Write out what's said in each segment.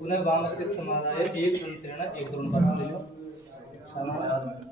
पुनः वाम स्थित समाधाय एक तंत्रेण एक द्रोण बात ले लो समाधान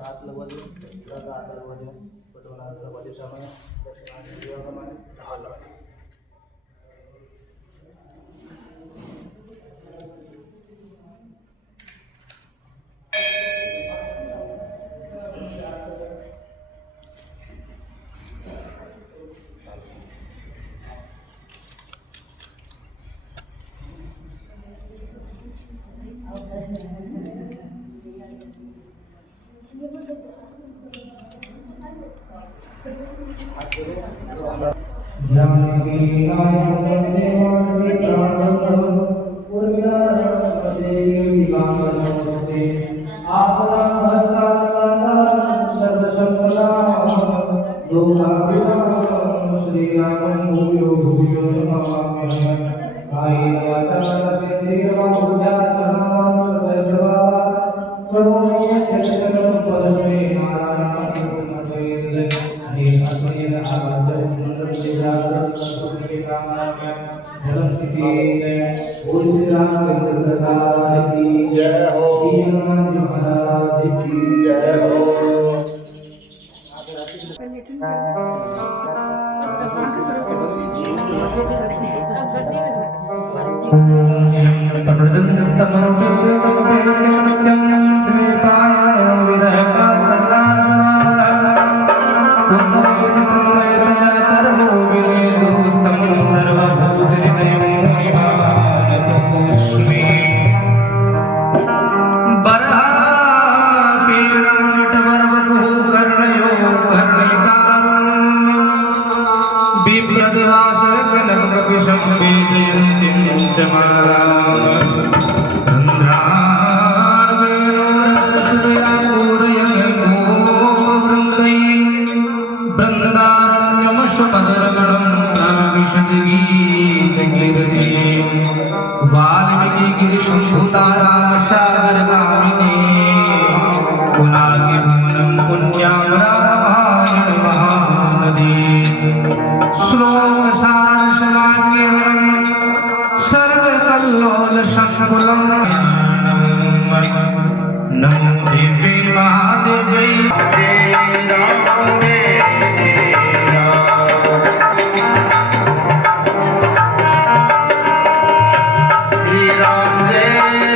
हाथ लगवा दो, हाथ लगवा दो, बटन हाथ लगवा दो, समय दक्षिणा जय हो, महाराज की जय हो।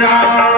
Ram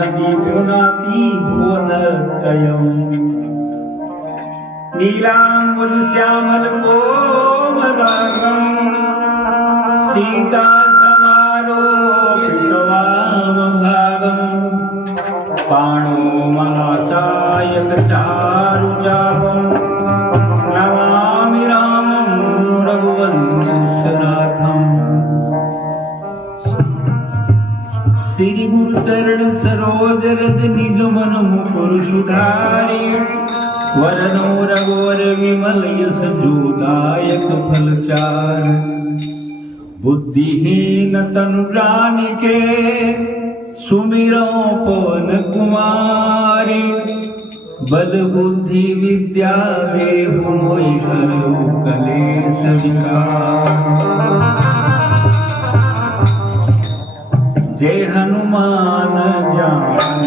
नदी पुनाति भुवनत्रयम् नीलाम्बुज श्यामल कोमलांगम् सीता समारोपितवामभागम् पाणो महासायक चारुचापम् नमामि रामं रघुवंशनाथम्। श्री गुरु चरण सरोज रज निज मन मुकुर सुधारि वरनो रघुवर विमल यश जोदायक फलचार बुद्धिहीन तनु जानिके सुमिरो पवन कुमारी बल बुद्धि विद्या देहु मोहि हरहु कलेश विकार। जय हनुमान ज्ञान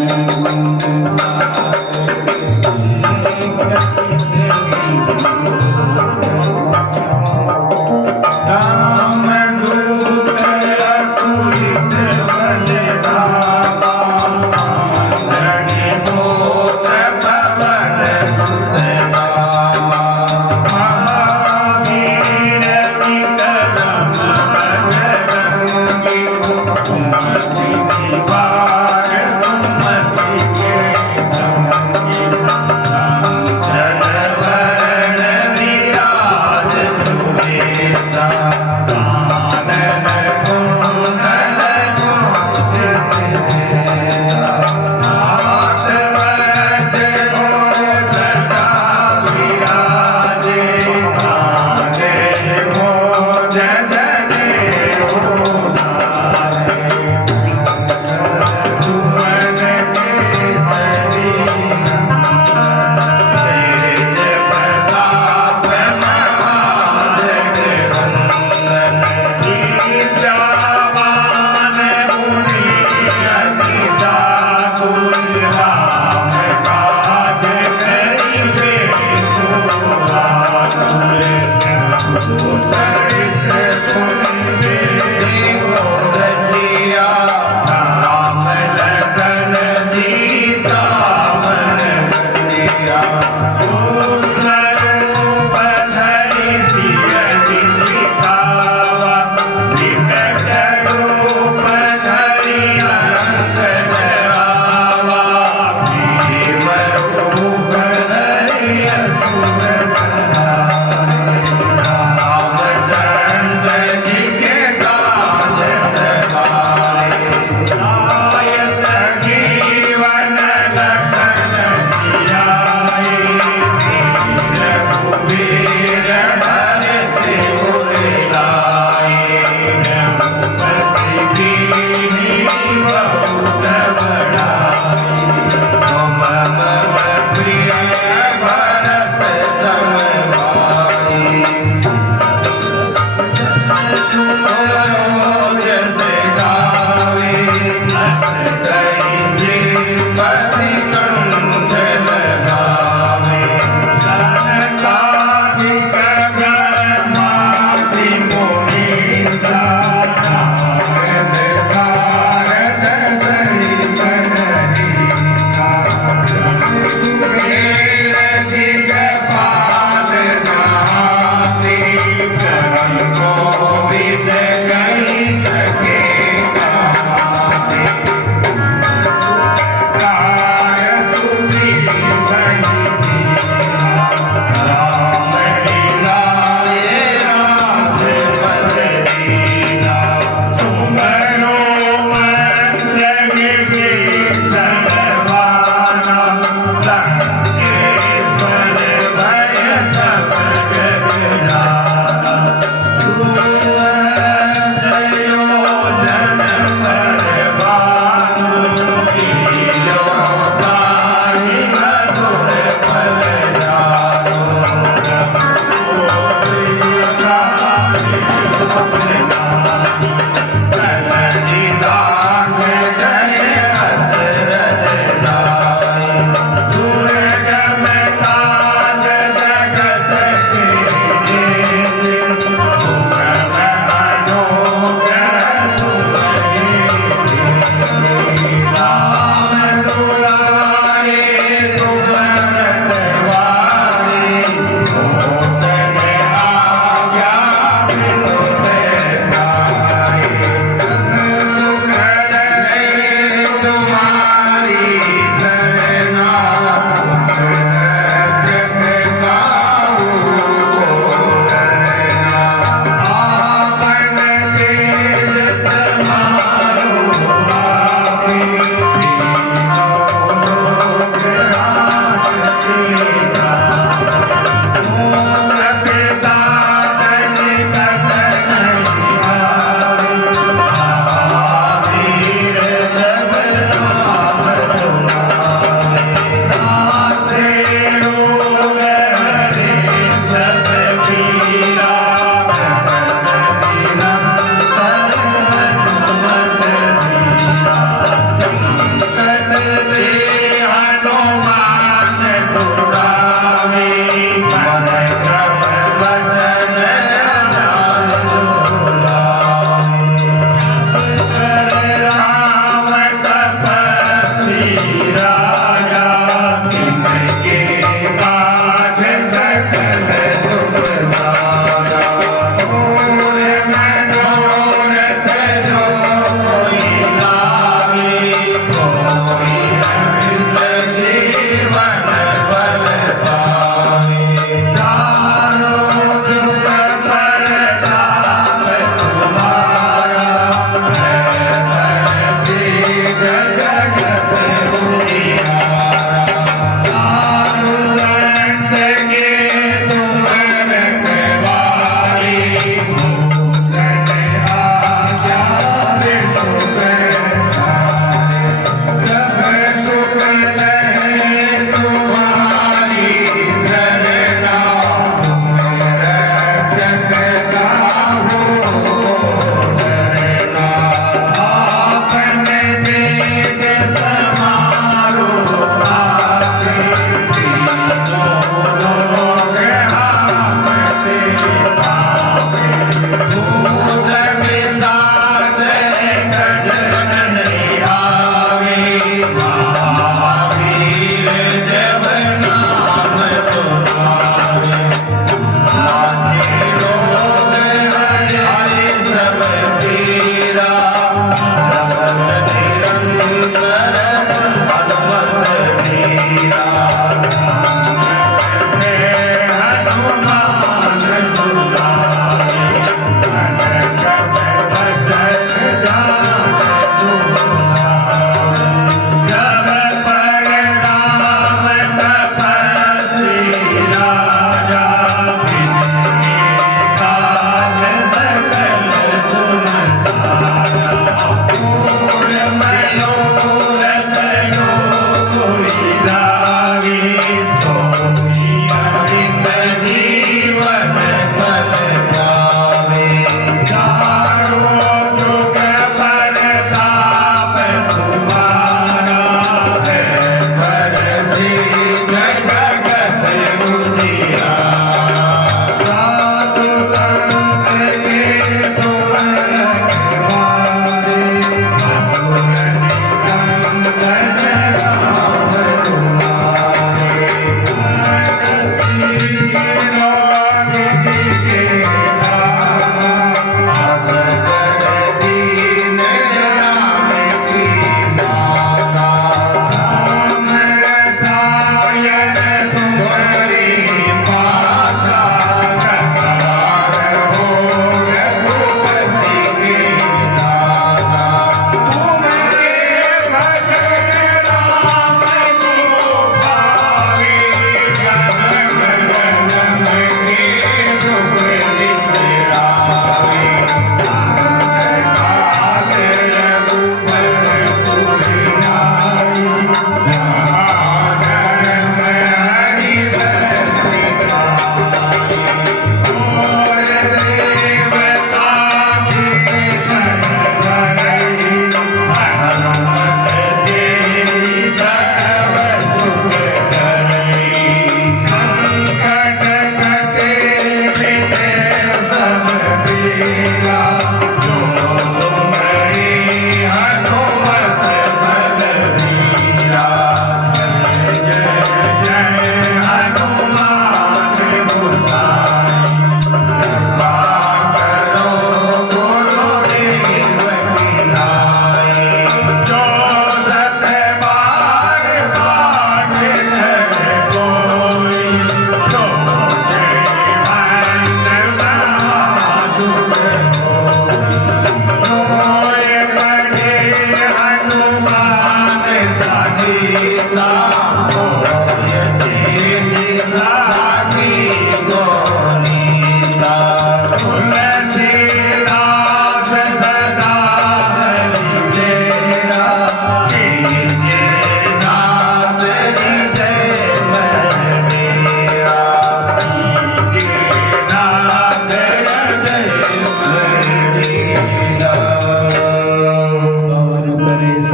Jai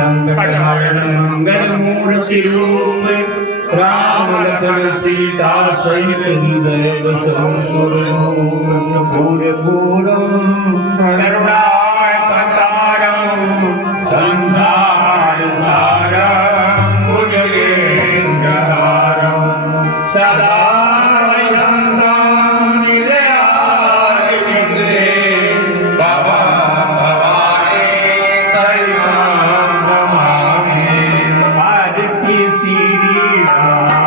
संकट हरण मंगल मूर्ति रूप राम लखन सीता सहित हृदय बसहु सुर भूर भूरं करुणावतारं संसार सारं भुजगेन्द्रहारं सदा वसन्तं हृदयारविन्दे भवां भवानी सहितं नमामि। आदित्य श्री राम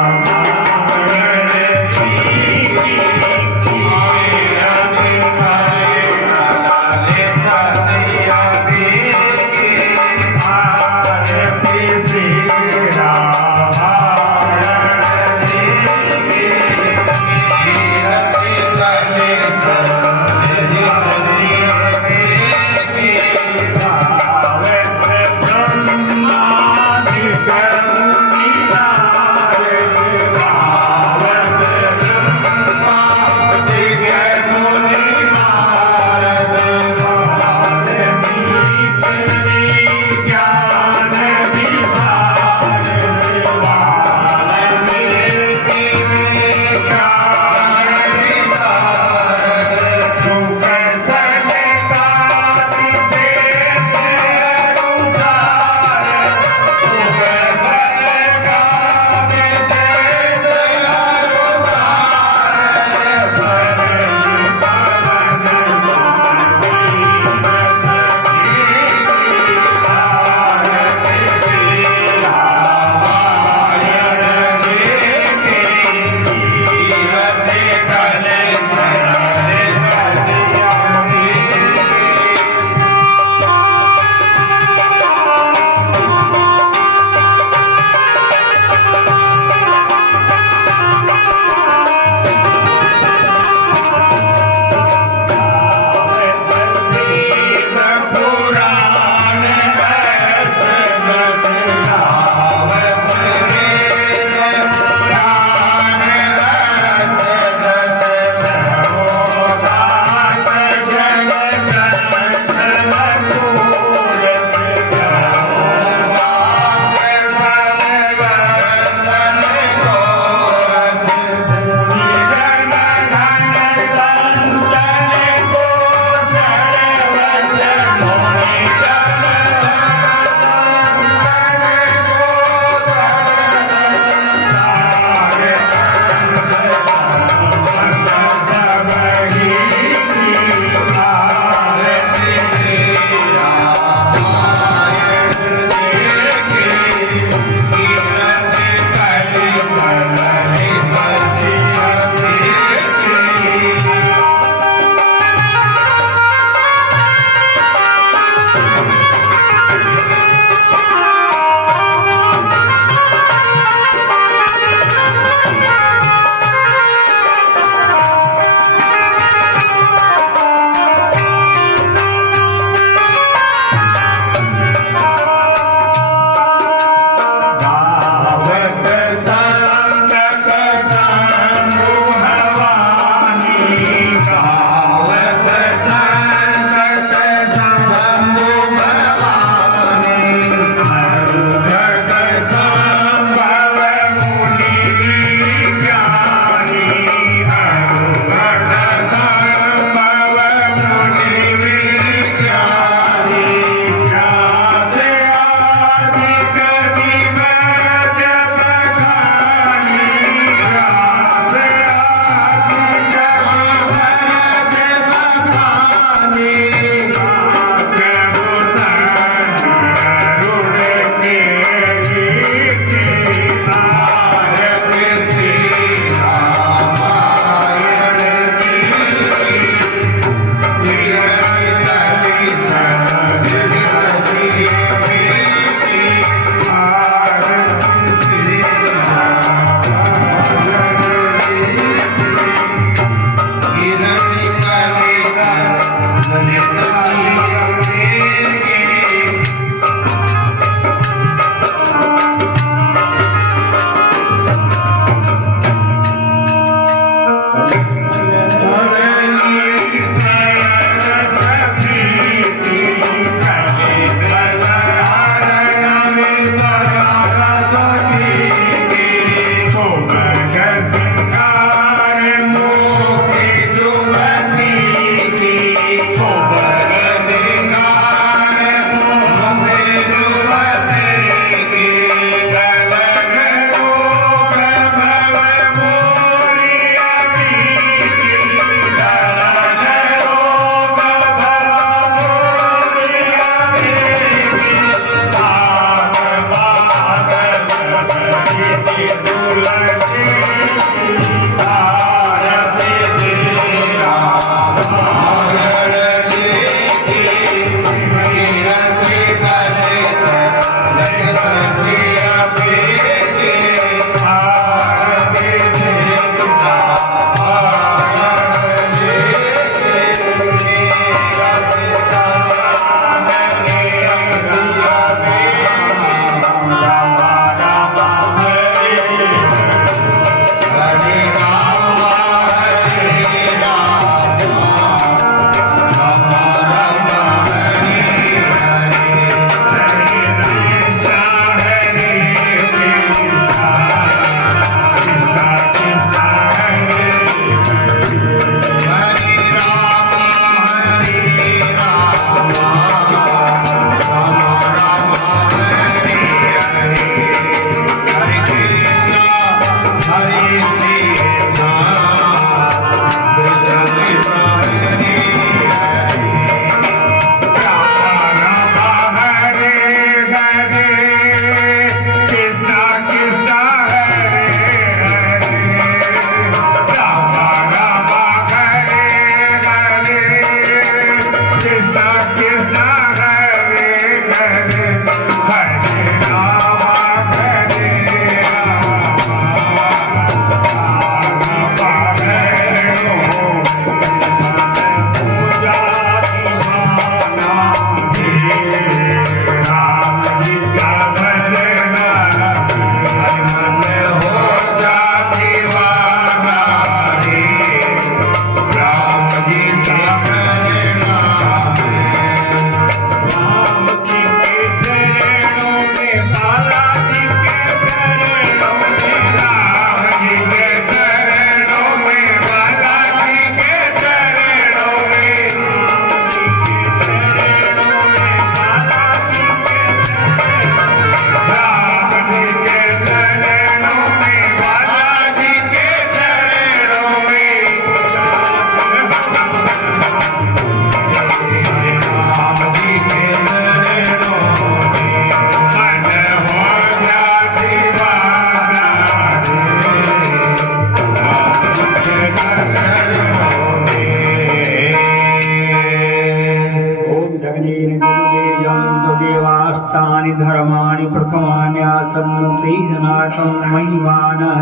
प्रथमान्यासं प्रीहनाटं महिमानः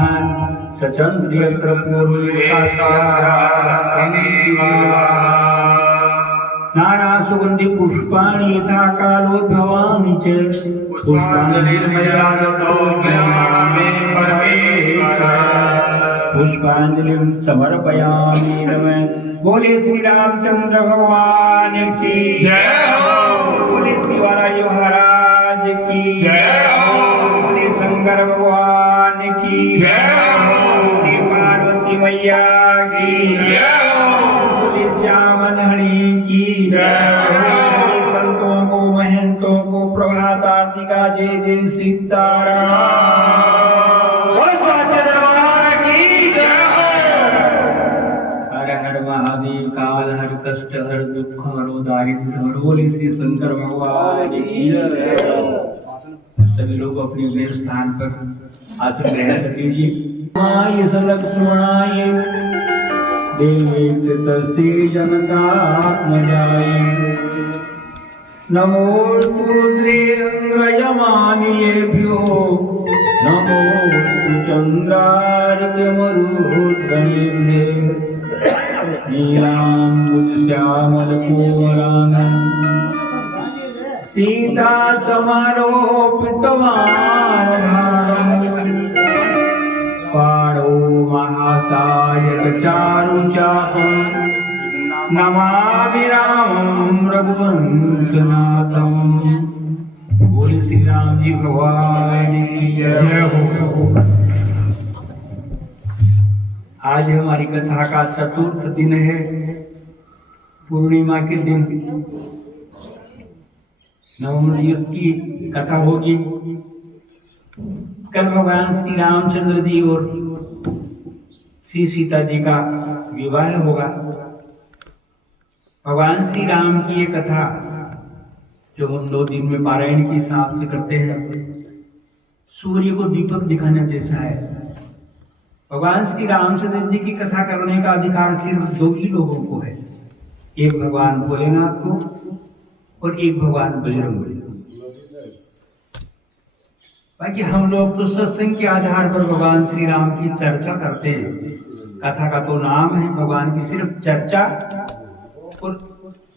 सचन्द्रियत्र पूर्वे नाना सुगंधि पुष्पाणि यथा कालोद्भवानि च पुष्पाञ्जलिर्मया दत्तो ज्ञानामि परमेश्वर पुष्पांजलिं समर्पयामि नमः। बोले श्री रामचंद्र भगवान की जय हो। बोले श्री बालाजी महाराज की जय हो। बोले शंकर भगवान की जय हो। बोले पार्वती मैया की जय हो। बोले श्यामल हरि की जय हो। संतों को महंतों को प्रभात आरती का जय जय सीताराम। बोले सच्चे दरबार की जय हो। हर हर महादेव काल हर कष्ट हर दुख हरो दारिद्र हर बोले श्री शंकर भगवान की जय। सभी लोग अपने अपने स्थान पर आसन ग्रहण कर लीजिए। माय लक्ष्मणाय देव तस्य जनतात्मजाय नमोस्तु रुद्रेन्द्रयमानिलेभ्यो नमोस्तु चन्द्रार्कमरुद्गणेभ्ये नीलाम्बुजश्यामलकोमलाङ्गं सीता समारोपितवान् पाणो महासायक चारुचापं नमामि रामं रघुवंशनाथं। बोले श्री राम जी भगवान की जय हो। आज हमारी कथा का चतुर्थ दिन है, पूर्णिमा के दिन नवम्बर दिवस की कथा होगी। कल भगवान श्री रामचंद्र जी और श्री सीता जी का विवाह होगा। भगवान श्री राम की ये कथा जो हम 2 दिन में पारायण के हिसाब से करते हैं, सूर्य को दीपक दिखाने जैसा है। भगवान श्री रामचंद्र जी की कथा करने का अधिकार सिर्फ 2 ही लोगों को है, एक भगवान भोलेनाथ को और एक भगवान बजरंगबली को। बाकी हम लोग तो सत्संग के आधार पर भगवान श्री राम की चर्चा करते हैं। कथा का तो नाम है भगवान की सिर्फ चर्चा, और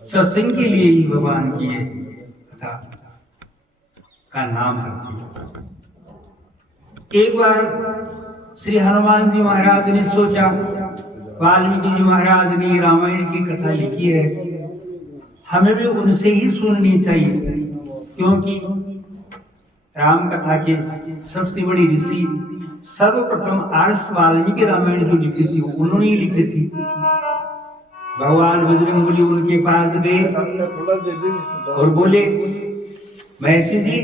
सत्संग के लिए ही भगवान की ये कथा का नाम है। एक बार श्री हनुमान जी महाराज ने सोचा, वाल्मीकि जी महाराज ने रामायण की कथा लिखी है, हमें भी उनसे ही सुननी चाहिए, क्योंकि राम कथा के सबसे बड़ी ऋषि सर्वप्रथम आर्ष वाल्मीकि रामायण जो लिखी थी उन्होंने ही लिखी थी। भगवान बजरंगबली उनके पास गए और बोले, महर्षि जी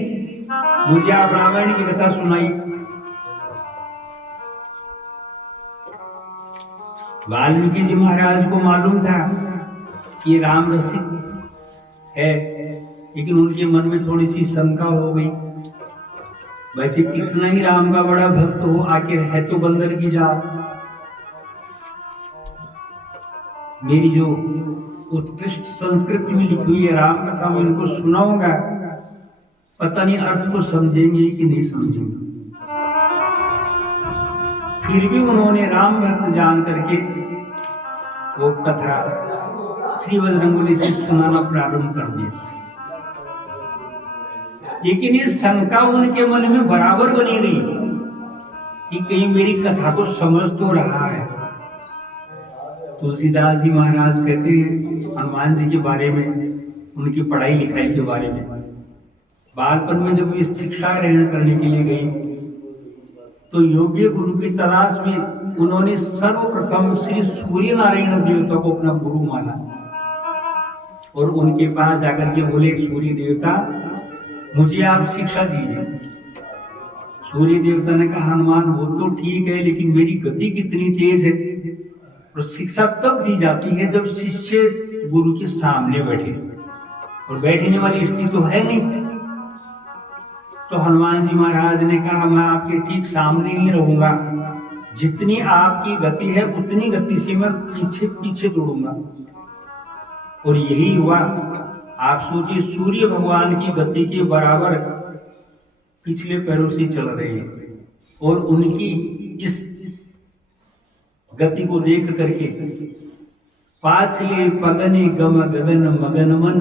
मुझे आप रामायण की कथा सुनाई। वाल्मीकि जी महाराज को मालूम था कि राम रसिक है, लेकिन उनके मन में थोड़ी सी शंका हो गई। बच्चे कितना ही राम का बड़ा भक्त हो, आखिर है तो बंदर की जात। मेरी जो उत्कृष्ट संस्कृत में लिखी हुई है राम कथा मैं उनको सुनाऊंगा, पता नहीं अर्थ को समझेंगे कि नहीं समझेंगे। फिर भी उन्होंने राम भक्त जान करके वो कथा श्री बजरंगबली से सुनाना प्रारंभ कर दिया। लेकिन ये शंका उनके मन में बराबर बनी रही कि कहीं मेरी कथा को समझ तो रहा है। तुलसीदास जी महाराज कहते हैं हनुमान जी के बारे में, उनकी पढ़ाई लिखाई के बारे में, बालपन में जब वे शिक्षा ग्रहण करने के लिए गई तो योग्य गुरु की तलाश में उन्होंने सर्वप्रथम श्री सूर्य नारायण देवता को अपना गुरु माना और उनके पास जाकर के बोले, सूर्य देवता मुझे आप शिक्षा दीजिए। सूर्य देवता ने कहा, हनुमान वो तो ठीक है, लेकिन मेरी गति कितनी तेज है। और शिक्षा तब दी जाती है जब शिष्य गुरु के सामने बैठे, और बैठने वाली स्थिति तो है नहीं। तो हनुमान जी महाराज ने कहा, मैं आपके ठीक सामने ही रहूंगा, जितनी आपकी गति है उतनी गति से मैं पीछे पीछे दौड़ूंगा। और यही हुआ। आप सोचिए, सूर्य भगवान की गति के बराबर पिछले पैरों से चल रहे हैं और उनकी इस गति को देख करके पाछले पगने गम गगन मगन मन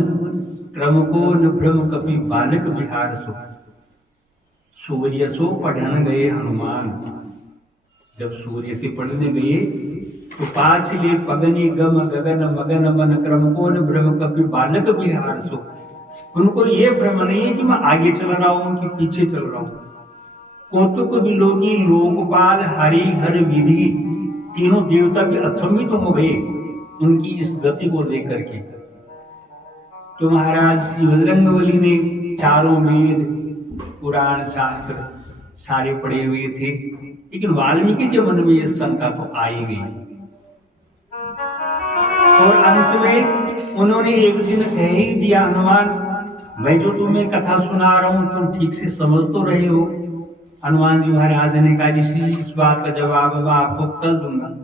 क्रम को न भ्रम कपि बालक बिहार सो। सूर्य सो पढ़न गए हनुमान। जब सूर्य से पढ़ने गए तो पाछले पगने गम गगन मगन मन क्रम को न भ्रम कपि बालक बिहार सो। उनको ये भ्रम नहीं है कि मैं आगे चल रहा हूं कि पीछे चल रहा हूं। कौतुक विलोकी लोकपाल हरि हर विधि, तीनों देवता भी अचंभित हो गए उनकी इस गति को देख करके। तो महाराज श्री बजरंगबली ने चारों वेद पुराण शास्त्र सारे पढ़े हुए थे, लेकिन वाल्मीकि के मन में यह शंका तो आ ही गई। और अंत में उन्होंने एक दिन कह ही दिया, हनुमान मैं जो तुम्हें कथा सुना रहा हूं तुम ठीक से समझ तो रहे हो। हनुमान जी महाराज ने कहा जी इस बात का जवाब मैं आपको कल दूंगा।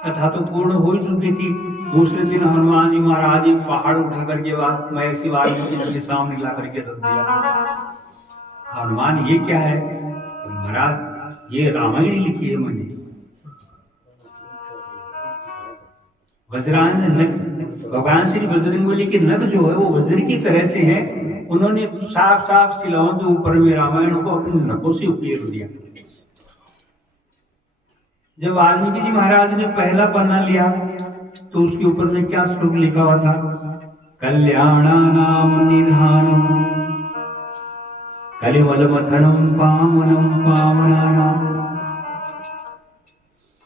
कथा तो पूर्ण हो ही चुकी थी। दूसरे दिन हनुमान जी महाराज एक पहाड़ उठा करके बाद मैं ऐसी वाल्मीकि जी के सामने ला करके रख दिया। हनुमान ये क्या है? महाराज ये रामायण लिखी है मैंने। वज्रांग नख, भगवान श्री बजरंगबली के नख जो है वो वज्र की तरह से है। उन्होंने साफ साफ शिलाओं के ऊपर में रामायण को अपने नखों से उकेर दिया। जब वाल्मीकि जी महाराज ने पहला पन्ना लिया तो उसके ऊपर में क्या श्लोक लिखा हुआ था? कल्याणानाम निधानम कलिमल मथनम पावनम पावनानाम।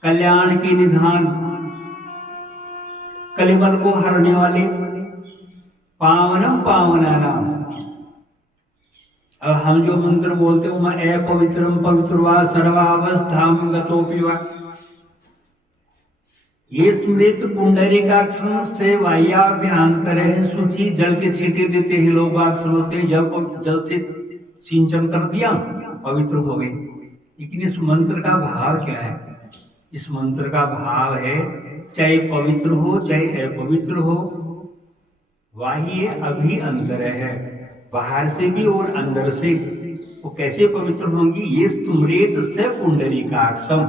कल्याण के निधान, कलिमल को हरने वाले, पावनम पावनानाम। अब हम जो मंत्र बोलते हो, मैं अपवित्रम पवित्रवा सर्वावस्थाम गतोपि वा, ये स्मृत पुंडरीकाक्षम से वाह्याभ्यांतर है शुचि। जल के छींटे देते हैं लोग बात समझते हैं जल से सिंचन कर दिया पवित्र हो गए। लेकिन इस मंत्र का भाव क्या है? इस मंत्र का भाव है चाहे पवित्र हो चाहे अपवित्र हो, वाह्य अभी अंतर है, बाहर से भी और अंदर से। वो कैसे पवित्र होंगी? ये स्मृत से पुंडरीकाक्षम,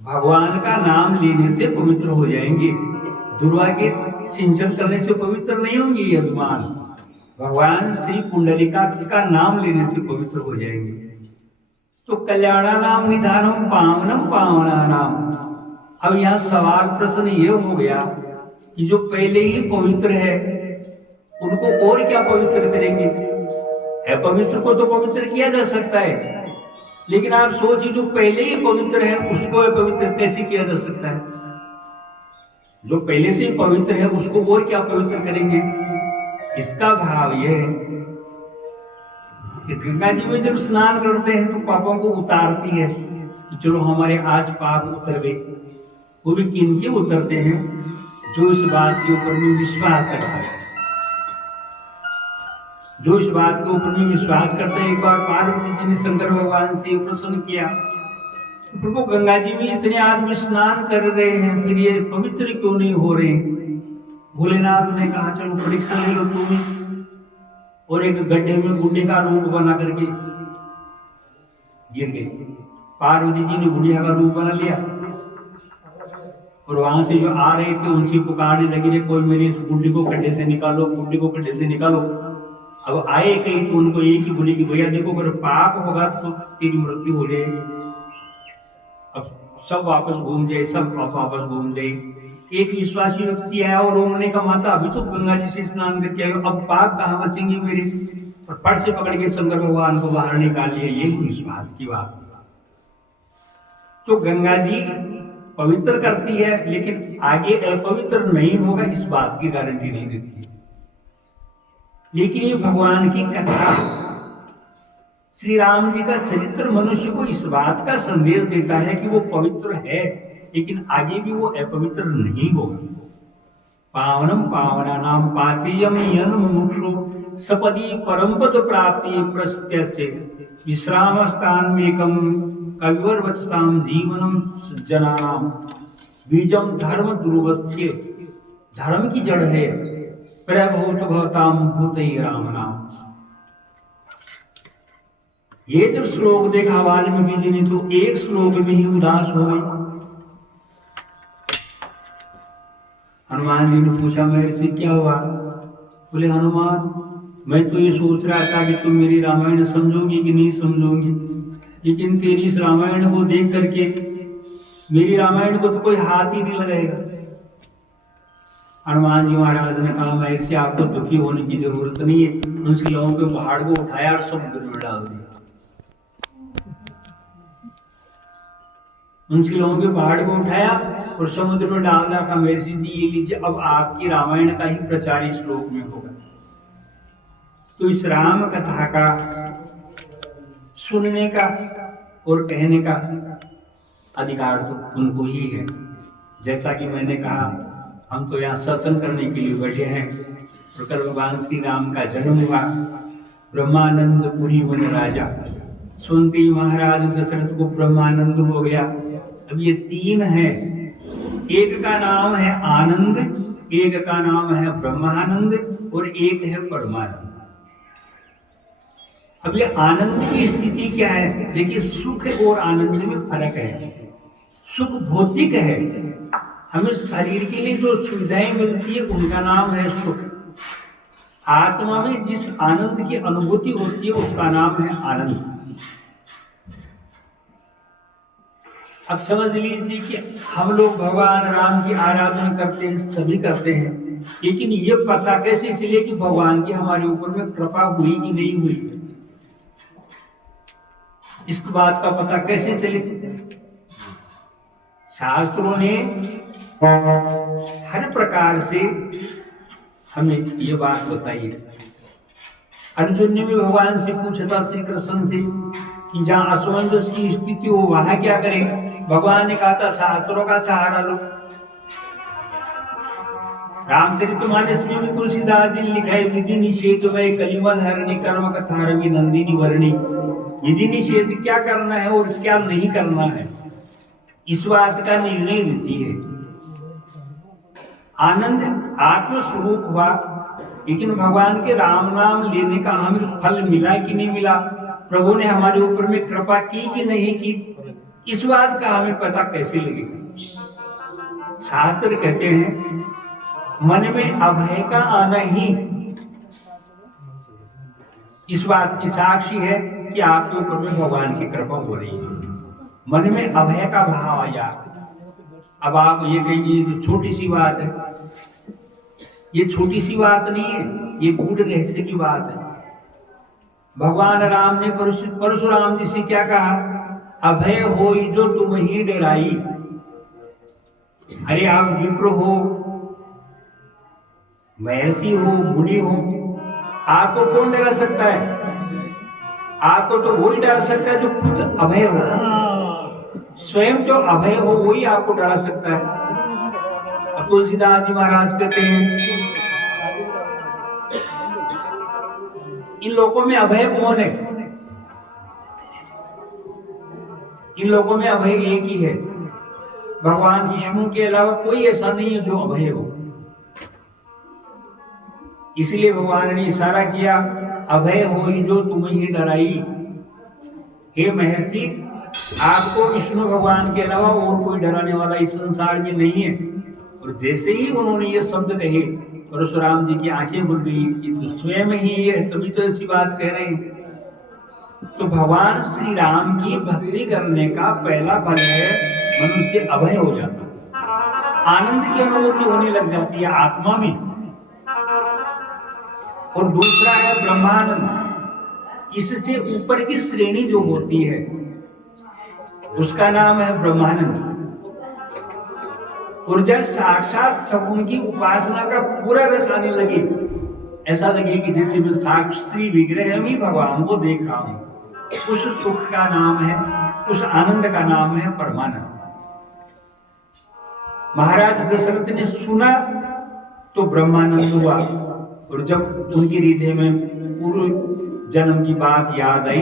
भगवान का नाम लेने से पवित्र हो जाएंगे। दुर्वा के सिंचन करने से पवित्र नहीं होंगे यजमान, भगवान श्री पुंडरीकाक्ष का नाम लेने से पवित्र हो जाएंगे। तो कल्याणानाम निधानम पावनम पावनानाम। अब यहाँ सवाल प्रश्न ये हो गया कि जो पहले ही पवित्र है उनको और क्या पवित्र करेंगे? अपवित्र को तो पवित्र किया जा सकता है, लेकिन आप सोचिए जो पहले ही पवित्र है उसको अपवित्र कैसे किया जा सकता है? जो पहले से पवित्र है उसको और क्या पवित्र करेंगे? इसका भाव यह है कि गंगा जी में जब स्नान करते हैं तो पापों को उतारती है कि चलो हमारे आज पाप उतर गए। वो भी किनके उतरते हैं? जो इस बात के ऊपर में विश्वास करता है, जो इस बात के ऊपर में विश्वास करते हैं। एक बार पार्वती जी ने शंकर भगवान से प्रश्न किया, प्रभु गंगा जी में इतने आदमी स्नान कर रहे हैं फिर ये पवित्र क्यों नहीं हो रहे? भोलेनाथ ने कहा चलो परीक्षा ले लो तुम्हें, और एक गड्ढे में बुढ़े का रूप बना करके गिर गए। पार्वती जी ने बुढ़िया का रूप बना लिया और वहां से जो आ रहे थे उनसे पुकारने लगे रे कोई मेरे बुढ़ी को गड्ढे से निकालो, बुढ़ी को गड्ढे से निकालो। अब आए कहीं तो उनको एक ही बोले कि भैया देखो अगर पाप होगा तो तेरी मृत्यु हो जाएगी। अब सब वापस घूम जाए, सब वापस घूम जाए। एक विश्वासी व्यक्ति आया और उन्होंने कहा माता अभी तो गंगा जी से स्नान करके आए, अब पाप कहाँ बचेंगे मेरे? और फट से पकड़ के शंकर भगवान को बाहर निकाल लिया। ये विश्वास की बात। तो गंगा जी पवित्र करती है, लेकिन आगे अपवित्र नहीं होगा इस बात की गारंटी नहीं देती। लेकिन ये भगवान की कथा, श्री राम जी का चरित्र मनुष्य को इस बात का संदेश देता है कि वो पवित्र है, लेकिन आगे भी वो अपवित्र नहीं होगा। पावनम पावनानाम पातेयम यन मुमुक्षु सपदी परमपद प्राप्ति प्रत्यस्य विश्राम स्थान मेकम कविवर वत्साम जीवनम जनानाम बीजम धर्म दुर्वस्य। धर्म की जड़ है प्रभूत भवताम भूत ही राम नाम। ये जब श्लोक देखा वाल्मीकि जी ने तो एक श्लोक में ही उदास हो गई। हनुमान जी ने पूछा महर्षि क्या हुआ? बोले हनुमान मैं तो ये सोच रहा था कि तुम मेरी रामायण समझोगी कि नहीं समझोगी, लेकिन तेरी इस रामायण को देख करके मेरी रामायण को तो कोई हाथ ही नहीं लगाएगा। हनुमान जी महाराज ने कहा महर्षि आपको दुखी होने की जरूरत नहीं है। उन शिलाओं के पहाड़ को उठाया और समुद्र में डाल दिया। उन शिलाओं के पहाड़ को उठाया और समुद्र में डालना का महर्षि जी ये लीजिए अब आपकी रामायण का ही प्रचार इस श्लोक में होगा। तो इस राम कथा का सुनने का और कहने का अधिकार तो उनको ही है। जैसा कि मैंने कहा हम तो यहाँ सत्संग करने के लिए बैठे हैं और कल भगवान श्री राम का जन्म हुआ। ब्रह्मानंद पुरी वन राजा सुनते ही महाराज दशरथ को ब्रह्मानंद हो गया। अब ये तीन है, एक का नाम है आनंद, एक का नाम है ब्रह्मानंद और एक है परमानंद। अब ये आनंद की स्थिति क्या है? देखिए सुख और आनंद में फर्क है। सुख भौतिक है, हमें शरीर के लिए जो सुविधाएं मिलती है उनका नाम है सुख। आत्मा में जिस आनंद की अनुभूति होती है उसका नाम है आनंद। अब समझ लीजिए कि हम लोग भगवान राम की आराधना करते हैं, सभी करते हैं, लेकिन ये पता कैसे चले कि भगवान की हमारे ऊपर में कृपा हुई कि नहीं हुई? इस बात का पता कैसे चले? शास्त्रों ने हर प्रकार से हमें ये बात बताई है। अर्जुन ने भी भगवान से पूछा था श्री कृष्ण से कि जहां असमंजस की स्थिति हो वहां क्या करें? भगवान ने कहा था शास्त्रों का सहारा लो। रामचरितमानस में भी तुलसीदास जी लिखा है विधि निषेध में कलिमल हरणी कर्म कथा रवि नंदिनी वर्णी। विधि निषेध क्या करना है और क्या नहीं करना है इस बात का निर्णय देती है। आनंद आत्मस्वरूप हुआ, लेकिन भगवान के राम नाम लेने का हमें फल मिला कि नहीं मिला, प्रभु ने हमारे ऊपर में कृपा की कि नहीं की, इस बात का हमें पता कैसे लगेगा? शास्त्र कहते हैं मन में अभय का आना ही इस बात की साक्षी है कि आपके ऊपर में भगवान की कृपा हो रही है। मन में अभय का भाव आया। अब आप ये कहेंगे तो छोटी सी बात है, ये छोटी सी बात नहीं है, ये गूढ़ रहस्य की बात है। भगवान राम ने परशुराम जी से क्या कहा? अभय हो जो तुम ही डराई। अरे आप विप्र हो, महर्षि हो, मुनि हो, आपको कौन डरा सकता है? आपको तो वही डरा सकता है जो खुद अभय हो। स्वयं जो अभय हो वही आपको डरा सकता है। अब तुलसीदास जी महाराज कहते हैं इन लोगों में अभय कौन है? इन लोगों में अभय एक ही है, भगवान विष्णु के अलावा कोई ऐसा नहीं है जो अभय हो। इसलिए भगवान ने इशारा किया अभय होई जो तुम्हें ही डराई। हे महर्षि आपको विष्णु भगवान के अलावा और कोई डराने वाला इस संसार में नहीं है। और जैसे ही उन्होंने ये शब्द कहे परशुराम जी की आंखें खुल गई कि तो स्वयं ही ये तभी तो ऐसी बात कह रहे हैं। तो भगवान श्री राम की भक्ति करने का पहला फल है मनुष्य अभय हो जाता है, आनंद की अनुभूति होने लग जाती है आत्मा में। और दूसरा है ब्रह्मानंद। इससे ऊपर की श्रेणी जो होती है उसका नाम है ब्रह्मानंद। और जब साक्षात सगुण की उपासना का पूरा रस आने लगे, ऐसा लगे कि जैसे मैं साक्षी विग्रह में भगवान को देख रहा हूं, उस सुख का नाम है, उस आनंद का नाम है परमानंद। महाराज दशरथ ने सुना तो ब्रह्मानंद हुआ। और जब उनके हृदय में पूर्व जन्म की बात याद आई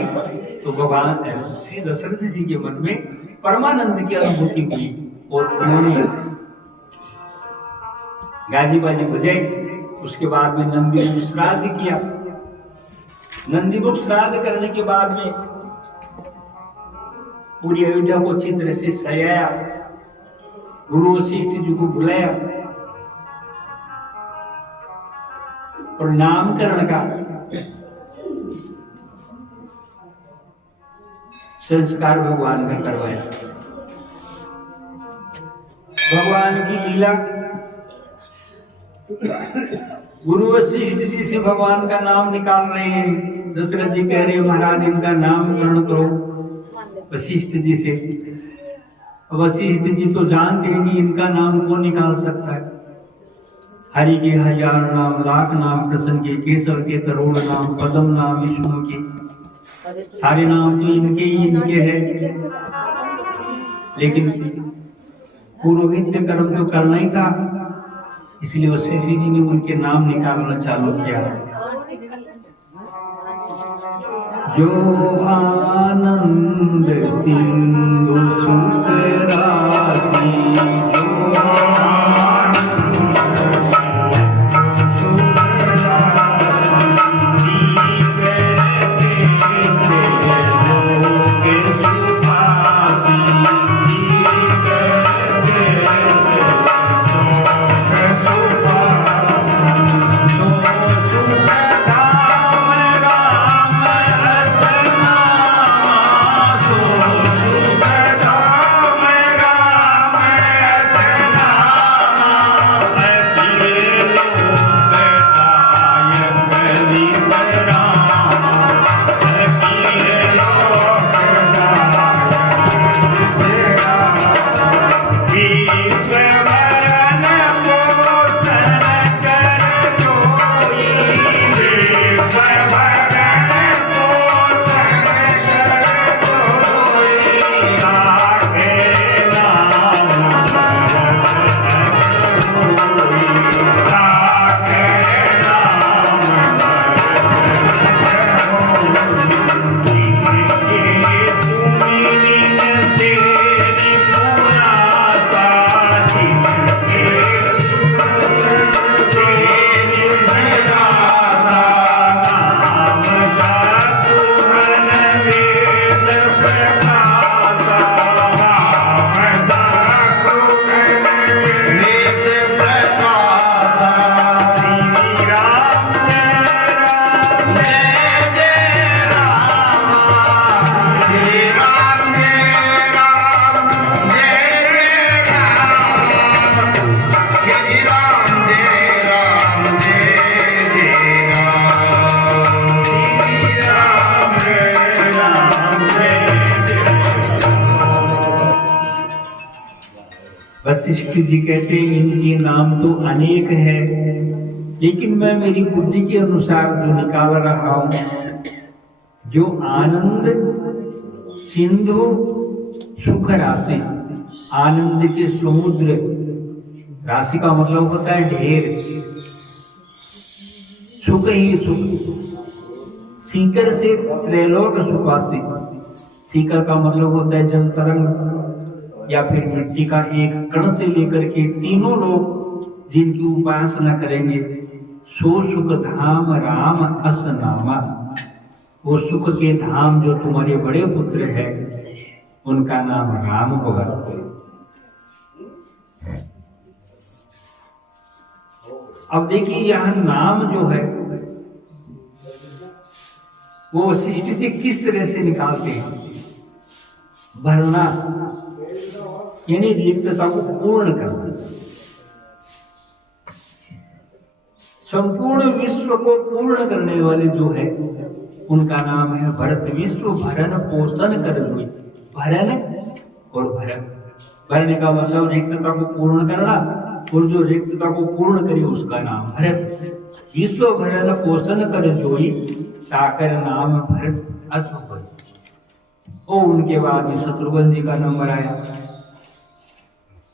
तो भगवान श्री दशरथ जी के मन में परमानंद की अनुभूति हुई और उन्होंने गाजी बाजी बजाई। उसके बाद में नंदी श्राद्ध किया। नंदी श्राद्ध करने के बाद में पूरी अयोध्या को अच्छी तरह से सजाया, गुरु वशिष्ठ जी को बुलाया और नामकरण का संस्कार भगवान ने करवाया। भगवान की लीला, गुरु वशिष्ठ जी से भगवान का नाम निकाल रहे हैं। दशरथ जी कह रहे महाराज इनका नामकरण करो वशिष्ठ जी से। वशिष्ठ जी तो जानते हैं कि इनका नाम कौन निकाल सकता है। हरि के 1000 नाम, लाख नाम, कृष्ण के केशव के करोड़ नाम, पद्म नाम विष्णु के, सारे नाम तो इनके ही इनके हैं। लेकिन पुरोहित्य कर्म तो करना ही था, इसलिए वशिष्ठ जी ने उनके नाम निकालना चालू किया। जो आनंद सिंधु सुख राशि, वशिष्ठ जी कहते हैं इनके नाम तो अनेक है, लेकिन मैं मेरी बुद्धि के अनुसार जो निकाल रहा हूं, जो आनंद सिंधु सुख राशि, आनंद के समुद्र, राशि का मतलब होता है ढेर, सुख ही सुख, सीकर से त्रैलोक सुखासी, सीकर का मतलब होता है जल तरंग या फिर मिट्टी का एक कण से लेकर के तीनों लोग जिनकी उपासना करेंगे, सो सुख धाम राम अस नामा, वो सुख के धाम जो तुम्हारे बड़े पुत्र है उनका नाम राम होगा। अब देखिए यहां नाम जो है वो वशिष्ठ जी किस तरह से निकालते हैं। भरना यानी रिक्तता को पूर्ण करना, संपूर्ण विश्व को पूर्ण करने वाले जो है उनका नाम है भरत। विश्व भरण पोषण कर हुए, भरण और भरण, भरने का मतलब रिक्तता को पूर्ण करना, और जो रिक्तता को पूर्ण करे उसका नाम भरत। विश्व भरण पोषण कर जोई, ताकर नाम भरत अस। और उनके बाद में शत्रुघ्न जी का नंबर आया,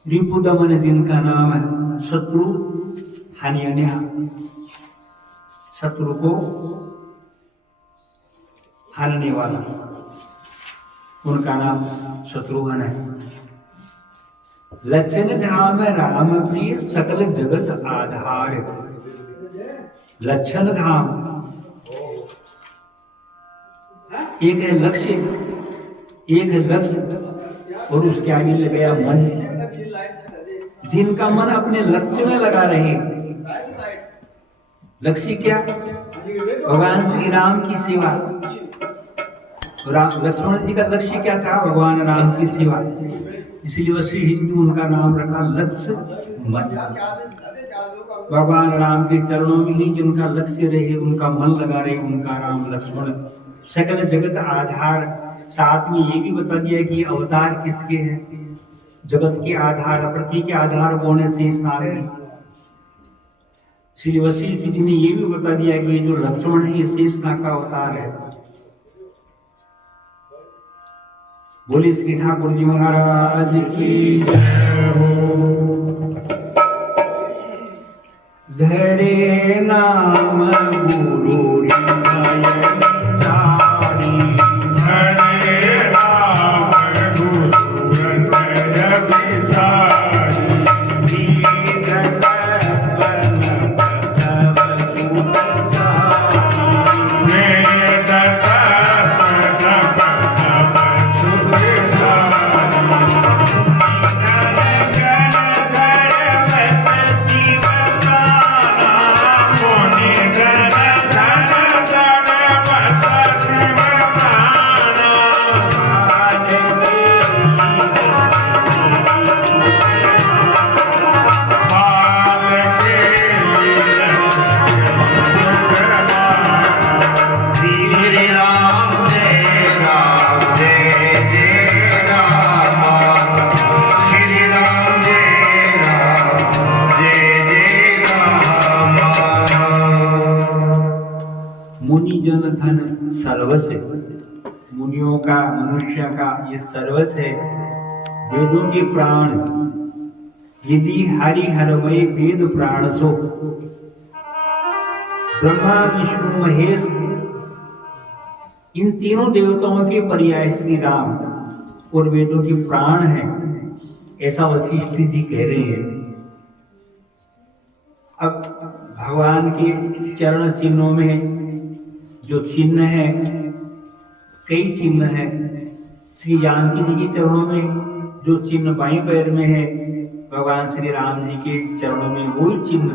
रिपुदमन जिनका नाम है शत्रु हानि, शत्रु को हारने वाला, उनका नाम शत्रुघ्न है। लक्षण धाम राम प्रिय सकल जगत आधार, लक्षण धाम एक है लक्ष्य एक लक्ष्य और उसके आगे लगाया मन। जिनका मन अपने लक्ष्य में लगा रहे, लक्ष्य क्या? भगवान श्री राम की सेवा। लक्ष्मण जी का लक्ष्य क्या था? भगवान राम की सेवा। इसलिए वशिष्ठ जी ने उनका नाम रखा लक्ष्य मन। भगवान राम के चरणों में ही जिनका लक्ष्य रहे, उनका मन लगा रहे, उनका राम लक्ष्मण सकल जगत आधार। साथ में ये भी बता दिया कि अवतार किसके हैं? जगत के आधार, प्रति के आधार कौन है? शेषनाग जी। श्री वशिष्ठ जी ने ये भी बता दिया कि ये जो लक्ष्मण है ये शेषनाग का अवतार है। बोले श्री ठाकुर जी महाराज की जय हो। धरे नाम गुरु सर्वस्व है। मुनियों का, मनुष्य का ये सर्वस्व है। वेदों के प्राण, यदि हरि हरमय वेद प्राण सो। ब्रह्मा विष्णु महेश इन तीनों देवताओं के पर्याय श्री राम और वेदों के प्राण हैं, ऐसा वशिष्ठ जी कह रहे हैं। अब भगवान के चरण चिन्हों में जो चिन्ह है, कई चिन्ह है। श्री जानकी जी के चरणों में जो चिन्ह बाईं पैर में है, भगवान श्री राम जी के चरणों में वही चिन्ह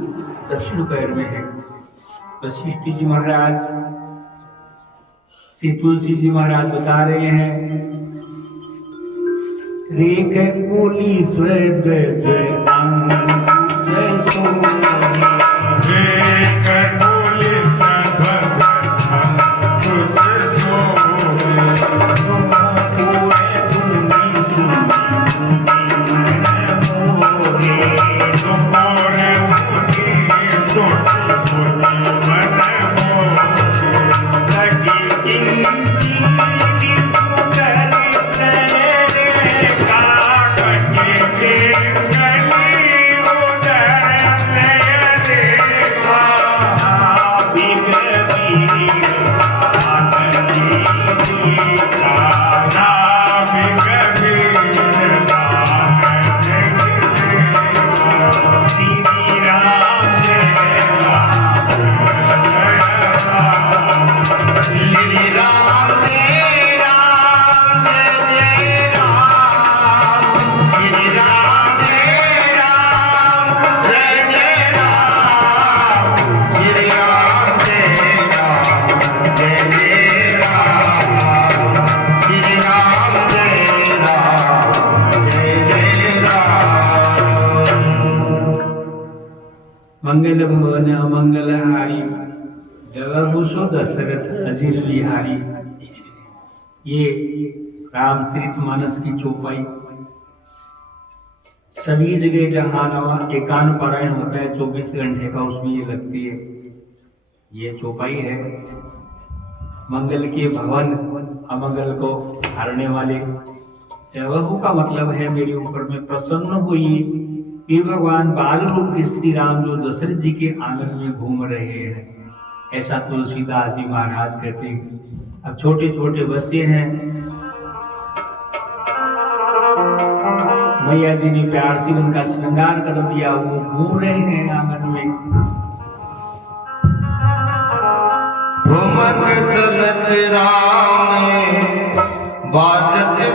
दक्षिण पैर में है। वशिष्ठ जी महाराज, श्री तुलसी जी महाराज बता रहे हैं, रेख कोली स्वर्ग मंगल भवन अमंगल हारी, जगहु सो दशरथ अजिर बिहारी। ये रामचरितमानस की चौपाई सभी जगह जहाँ नवा एकांत पारायण होता है 24 घंटे का, उसमें ये लगती है। ये चौपाई है मंगल के भवन, अमंगल को हारने वाले। जगहु का मतलब है मेरे ऊपर में प्रसन्न हुई कि भगवान बाल रूप श्री राम जो दशरथ जी के आंगन में घूम रहे हैं, ऐसा तुलसीदास जी महाराज कहते हैं। अब छोटे छोटे बच्चे हैं, मैया जी ने प्यार से उनका श्रृंगार कर दिया, वो घूम रहे हैं आंगन में। घुमत चलत राम बाजत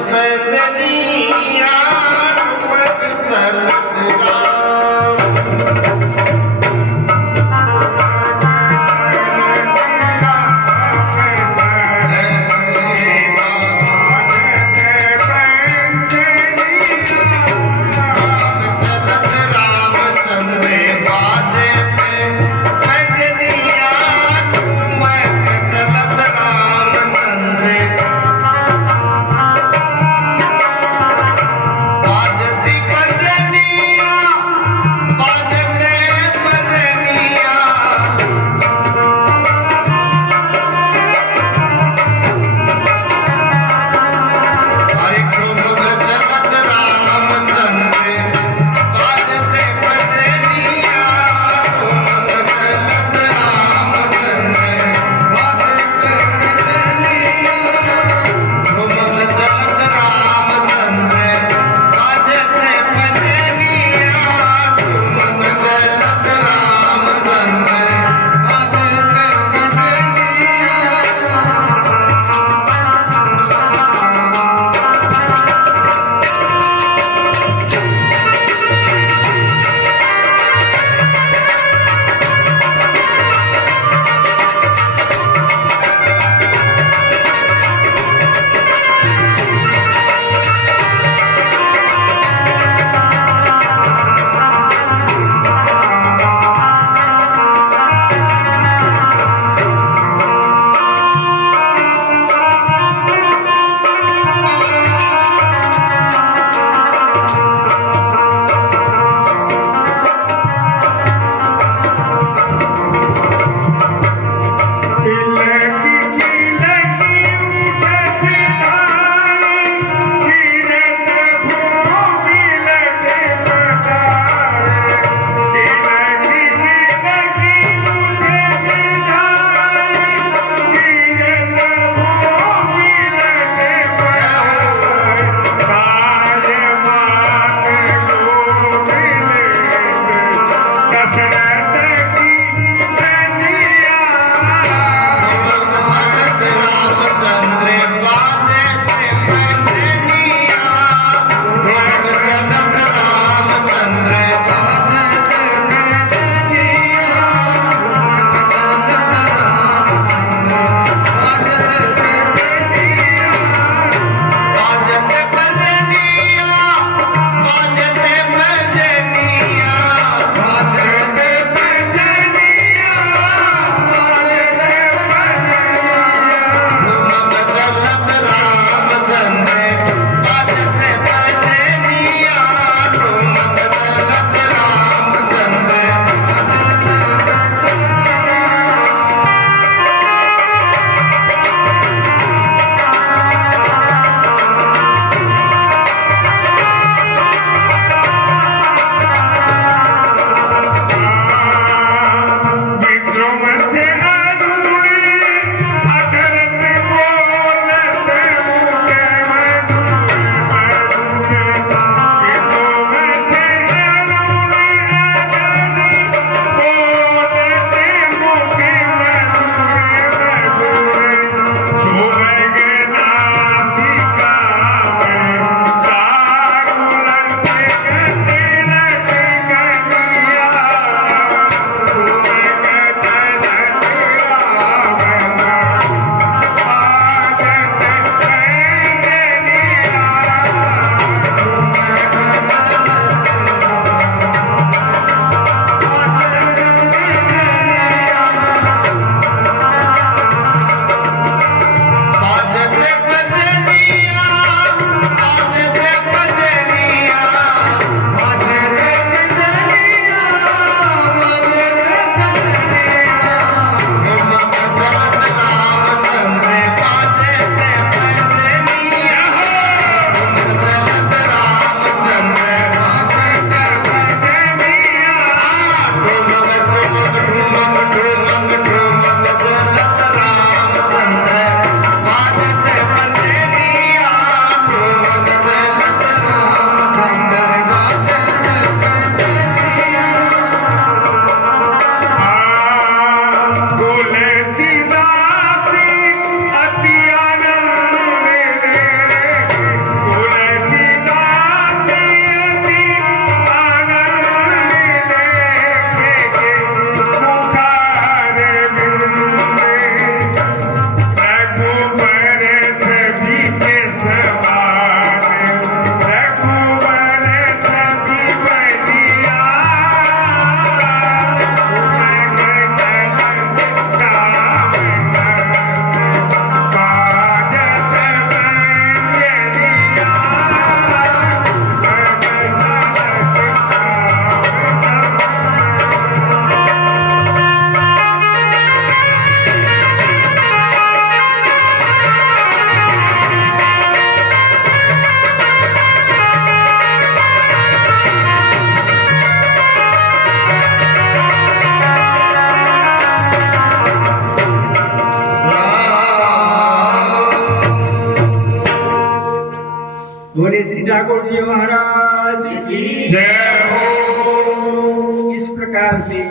बोले श्री ठाकुर जी महाराज की जय हो। इस प्रकार से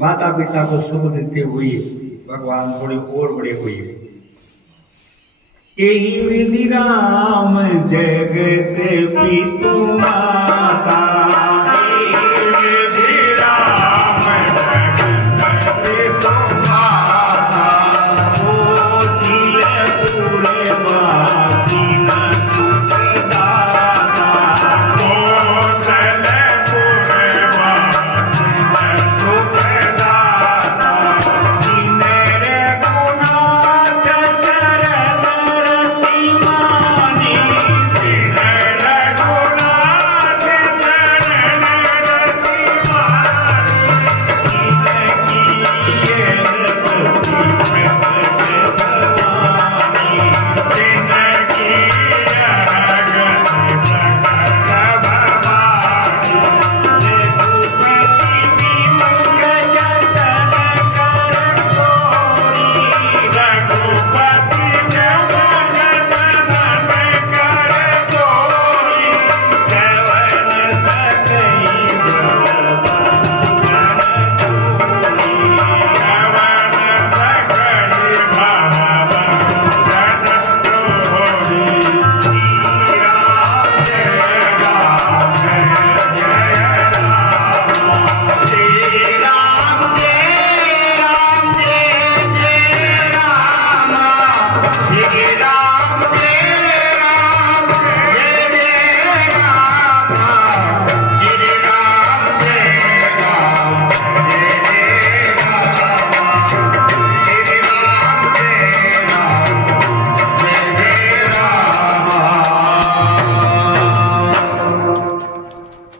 माता पिता को सुख देते हुए भगवान थोड़े और बड़े हुए। यही विधि राम जगत पितु माता,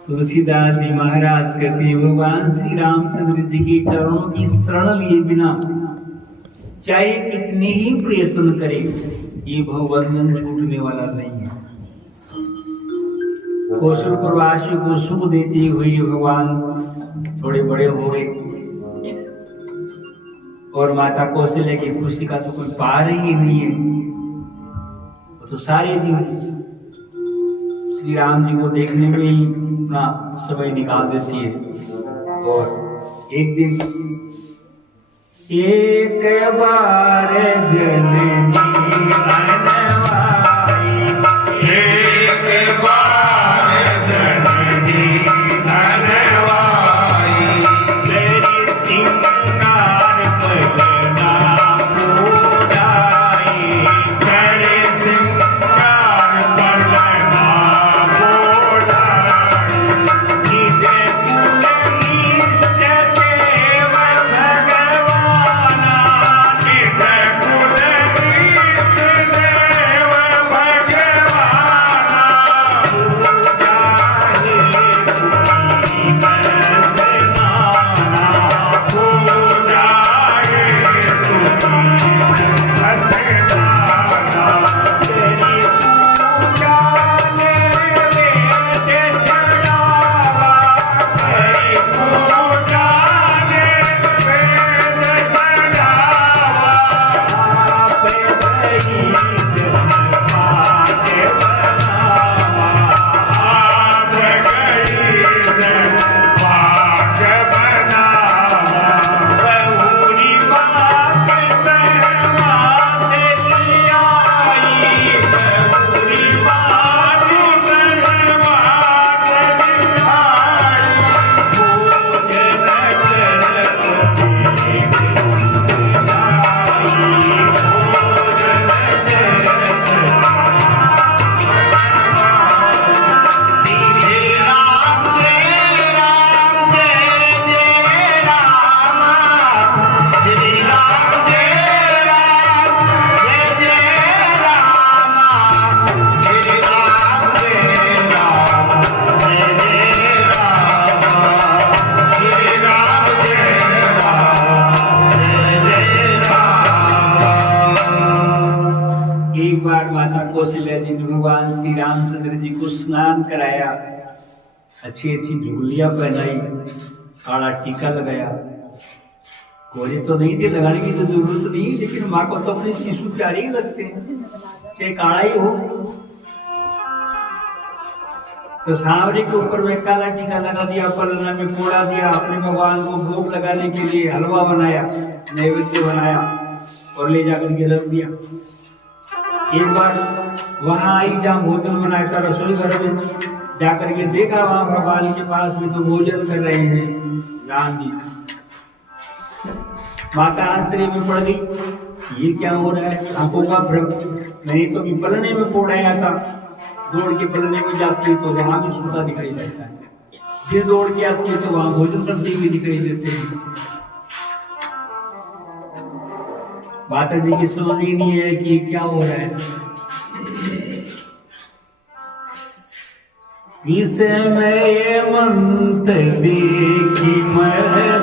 तुलसीदास जी महाराज कहते हैं भगवान श्री रामचंद्र जी के चरणों की शरण लिए बिना चाहे कितने ही प्रयत्न करे ये भवबंधन छूटने वाला नहीं है। कौशल प्रवासी को सुख देते हुए भगवान थोड़े बड़े हो गए और माता कौशल्या की खुशी का तो कोई पार ही नहीं है। वो तो सारे दिन श्री राम जी को देखने में ही अपना समय निकाल देती है। और एक दिन एक बार जननी अनवाई, एक बार जननी अनवाई, तेरी सिंगार पलना पूजाई, तेरे सिंगार पलना बोलाई, निज कुल इष्ट देव भगवाना, निज कुल इष्ट देव भगवाना, पूजा है तुम्हारी हसनाना, तेरी पूजा में वेद चढ़ावा, तेरी पूजा ने वेद चढ़ावा, आप गई जन्मा के बनावा, आप गई भाग बनावा, बहुरी बात सहमा चली आई, बहुरी बात सहमा चली आई, भोजन करत श्री राम जय राम, श्री राम जय राम, जय राम, श्री राम जय राम, जय राम, श्री राम जय राम, जय राम। एक बार माता कौशल्या जी ने भगवान श्री रामचंद्र जी को स्नान कराया, अच्छी अच्छी झुलियां पहनाई, काला टीका लगाया। कोरे तो नहीं थे, लगाने की तो जरूरत नहीं, लेकिन माँ को तो अपने शिशु प्यारे ही लगते हैं, चाहे काला ही हो। तो सांवरी के ऊपर में काला टीका लगा दिया, पलना में पोड़ा दिया, अपने भगवान को भोग लगाने के लिए हलवा बनाया, नैवेद्य बनाया और ले जाकर के रख दिया। एक बार वहां आई जहाँ भोजन बनाया था रसोई घर में, जाकर के देखा वहां भगवान के पास में तो भोजन कर रहे हैं राम जी। माता आश्चर्य में पड़ गई, ये क्या हो रहा है, आंखों का भ्रम, नहीं तो भी पलने में पोड़ाया था, दौड़ के पलने में जाती है तो वहां भी सूता दिखाई देता है, फिर दौड़ के आती है तो वहां भोजन करते हुए दिखाई देते हैं। माता जी की समझ ही नहीं है कि क्या हो रहा है। विषमय मंत्र देखी महतारी,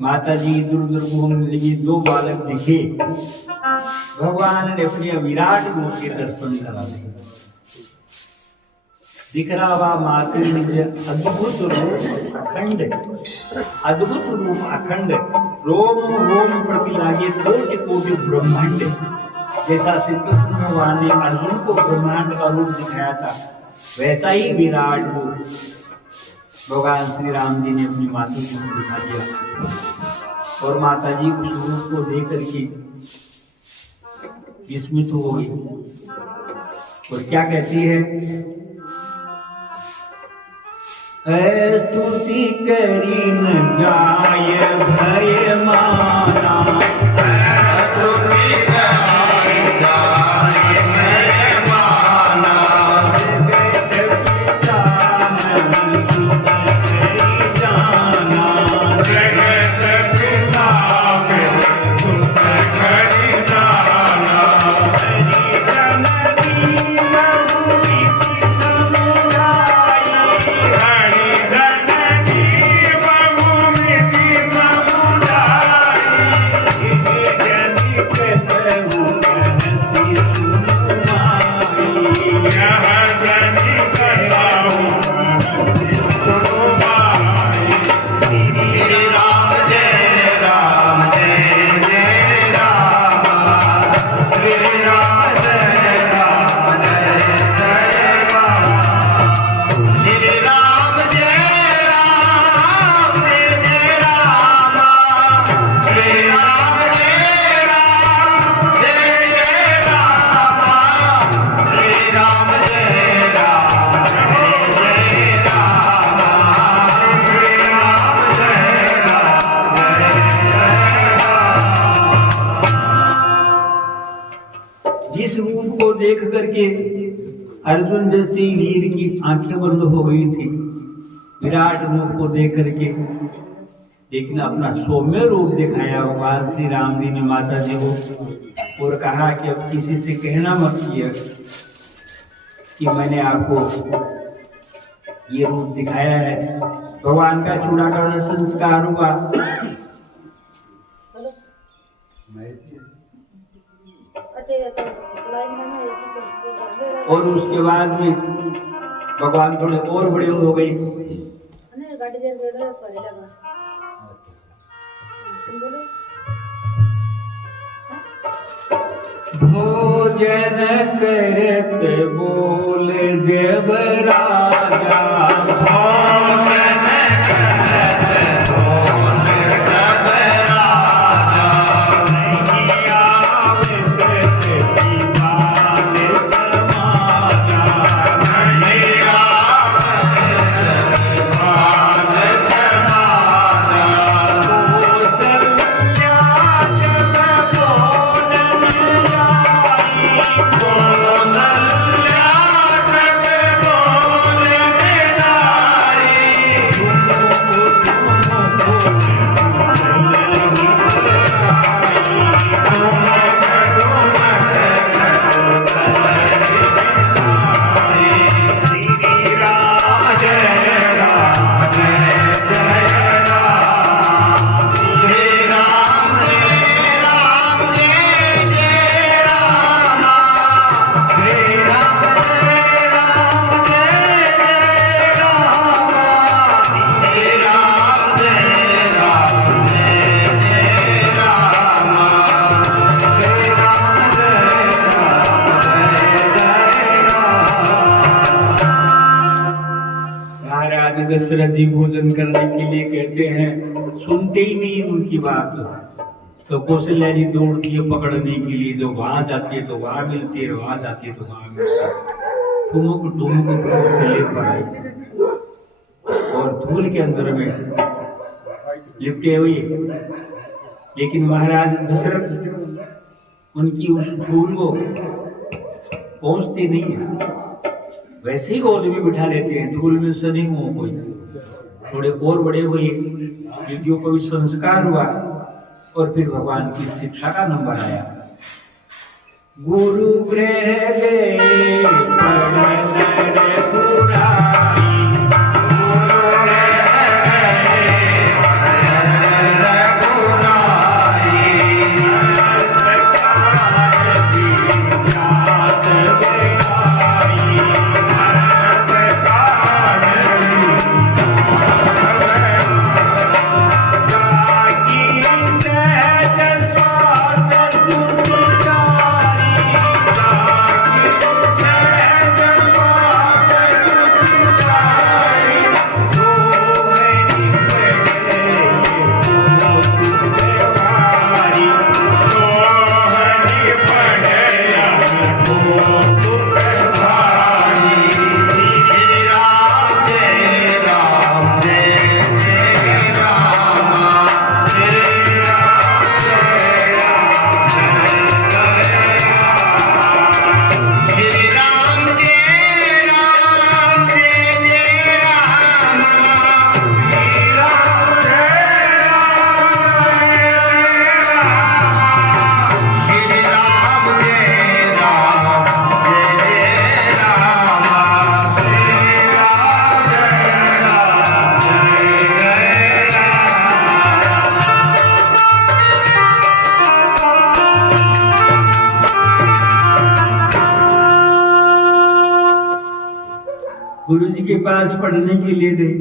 माता जी इधर उधर घूमने लगी, दो बालक दिखे, भगवान ने अपने विराट रूप के दर्शन करा दिए। दिख रहा हुआ माता जी अद्भुत रूप अखंड, अद्भुत रूप अखंड, रोम रोम प्रति लागे कोटि कोटि ब्रह्मांड। जैसा श्री कृष्ण भगवान ने अर्जुन को ब्रह्मांड का रूप दिखाया था, वैसा ही विराट रूप भगवान श्री राम जी ने अपनी माता जी को दिखा दिया। और माता जी उस रूप को देख करके विस्मित हो गई और क्या कहती है, स्तुति करी न जाय भय माना, देख करके अर्जुन जैसे वीर की आंखें बंद हो गई थी विराट रूप को देख करके, लेकिन अपना सौम्य रूप दिखाया भगवान श्री राम जी ने माता जी को और कहा कि अब किसी से कहना मत किया कि मैंने आपको ये रूप दिखाया है। भगवान का चूड़ाकरण संस्कार हुआ और उसके बाद में भगवान थोड़े और बड़े हो गए। भोजन करत बोल जब राजा, भोजन करत बोल जब राजा, नहीं आवत दीवान समाजा, नहीं आवत दीवान समाजा, कौशल्या जब कौशल्या जी भोजन करने के लिए कहते हैं, सुनते ही नहीं उनकी बात। तो कौशल्या जी दौड़ती है पकड़ने के लिए, जो वहां जाती है तो वहां मिलती है, वहां जाती है तो वहां मिलती है। ठुमुक ठुमुक चले पड़े और धूल के अंदर में लिपटे हुए। लेकिन महाराज दशरथ उनकी उस धूल को पहुंचते नहीं है, वैसे ही गोद में बिठा लेते हैं। धूल में सने हुए कोई थोड़े और बड़े हुए, यज्ञों को भी संस्कार हुआ और फिर भगवान की शिक्षा का नंबर आया। गुरु गृह गए गुरु जी के पास पढ़ने के लिए गए।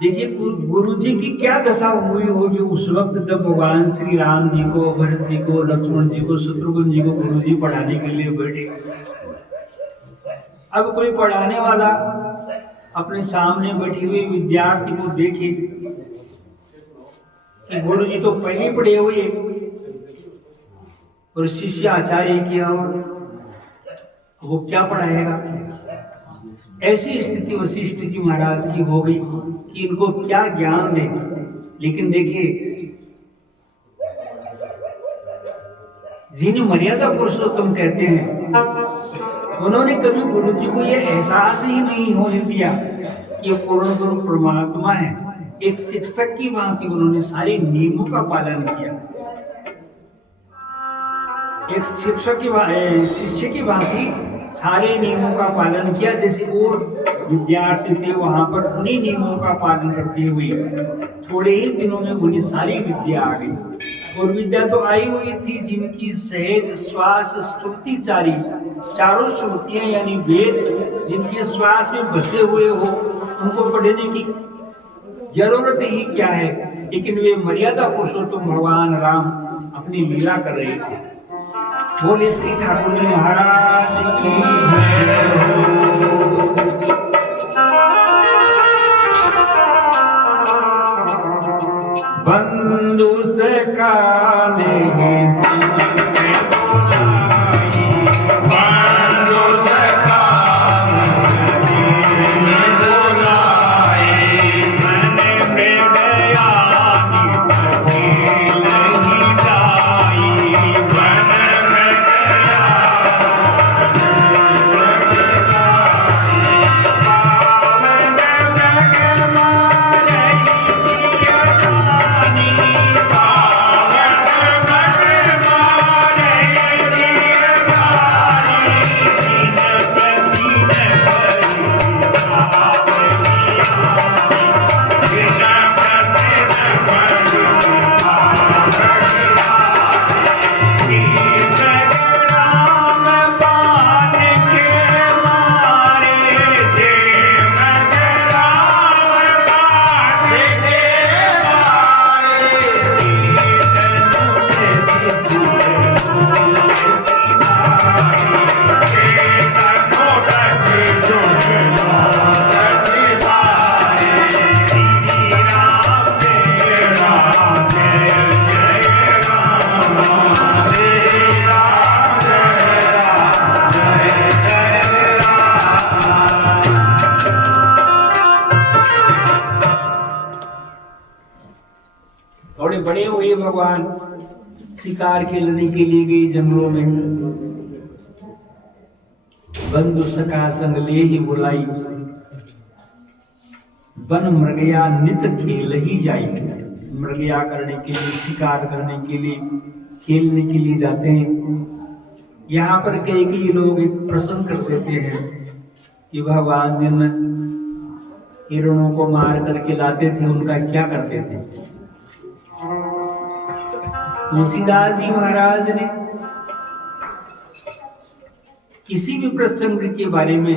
देखिए गुरु जी की क्या दशा हुई होगी उस वक्त जब भगवान श्री राम जी को, भरत जी को, लक्ष्मण जी को, शत्रुघ्न जी को गुरु जी पढ़ाने के लिए बैठे। अब कोई पढ़ाने वाला अपने सामने बैठे हुए विद्यार्थी को देखे कि गुरु जी तो पहले पढ़े हुए और शिष्य आचार्य की ओर, वो क्या पढ़ाएगा। ऐसी स्थिति वशिष्ठ जी महाराज की हो गई कि इनको क्या ज्ञान दे। लेकिन देखिए जिन्हें मर्यादा पुरुषोत्तम कहते हैं, उन्होंने कभी गुरु जी को यह एहसास ही नहीं होने दिया कि पूर्ण गुरु परमात्मा है। एक शिक्षक की भांति उन्होंने सारे नियमों का पालन किया। एक शिक्षक की शिष्य की भांति सारे नियमों का पालन किया। जैसे और विद्यार्थी थे वहां पर उन्हीं नियमों का पालन करते हुए थोड़े ही दिनों में उन्हें सारी विद्या आ गई। और विद्या तो आई हुई थी जिनकी सहज श्वास श्रुति चारों श्रुतियां यानी वेद जिनके श्वास में बसे हुए हो, उनको पढ़ने की जरूरत ही क्या है। लेकिन वे मर्यादा पुरुषोत्तम भगवान राम अपनी लीला कर रहे थे। बोले श्री ठाकुर जी महाराज की बंधु सका नहीं Bye. थोड़े बड़े हुए भगवान शिकार खेलने के लिए गए जंगलों में। बंधु सखा संग ले ही बुलाई, बन मृगया नित खेल ही जाई। मृगया करने के लिए, शिकार करने के लिए, खेलने के लिए जाते हैं। यहाँ पर कई लोग एक प्रश्न कर देते हैं कि भगवान जिन हिरणों को मार करके लाते थे उनका क्या करते थे। तुलसीदास जी महाराज ने किसी भी प्रसंग के बारे में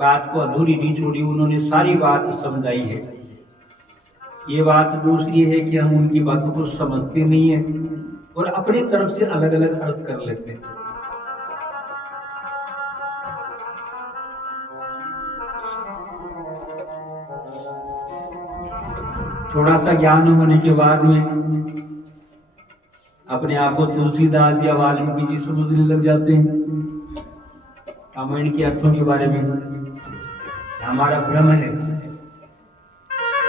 बात को अधूरी नहीं छोड़ी, उन्होंने सारी बात समझाई है। ये बात दूसरी है कि हम उनकी बातों को समझते नहीं है और अपनी तरफ से अलग अलग अर्थ कर लेते हैं। थोड़ा सा ज्ञान होने के बाद में अपने आप को तुलसीदास या वाल्मीकि जी समझने लग जाते हैं रामायण के अर्थों के बारे में। हमारा भ्रम है।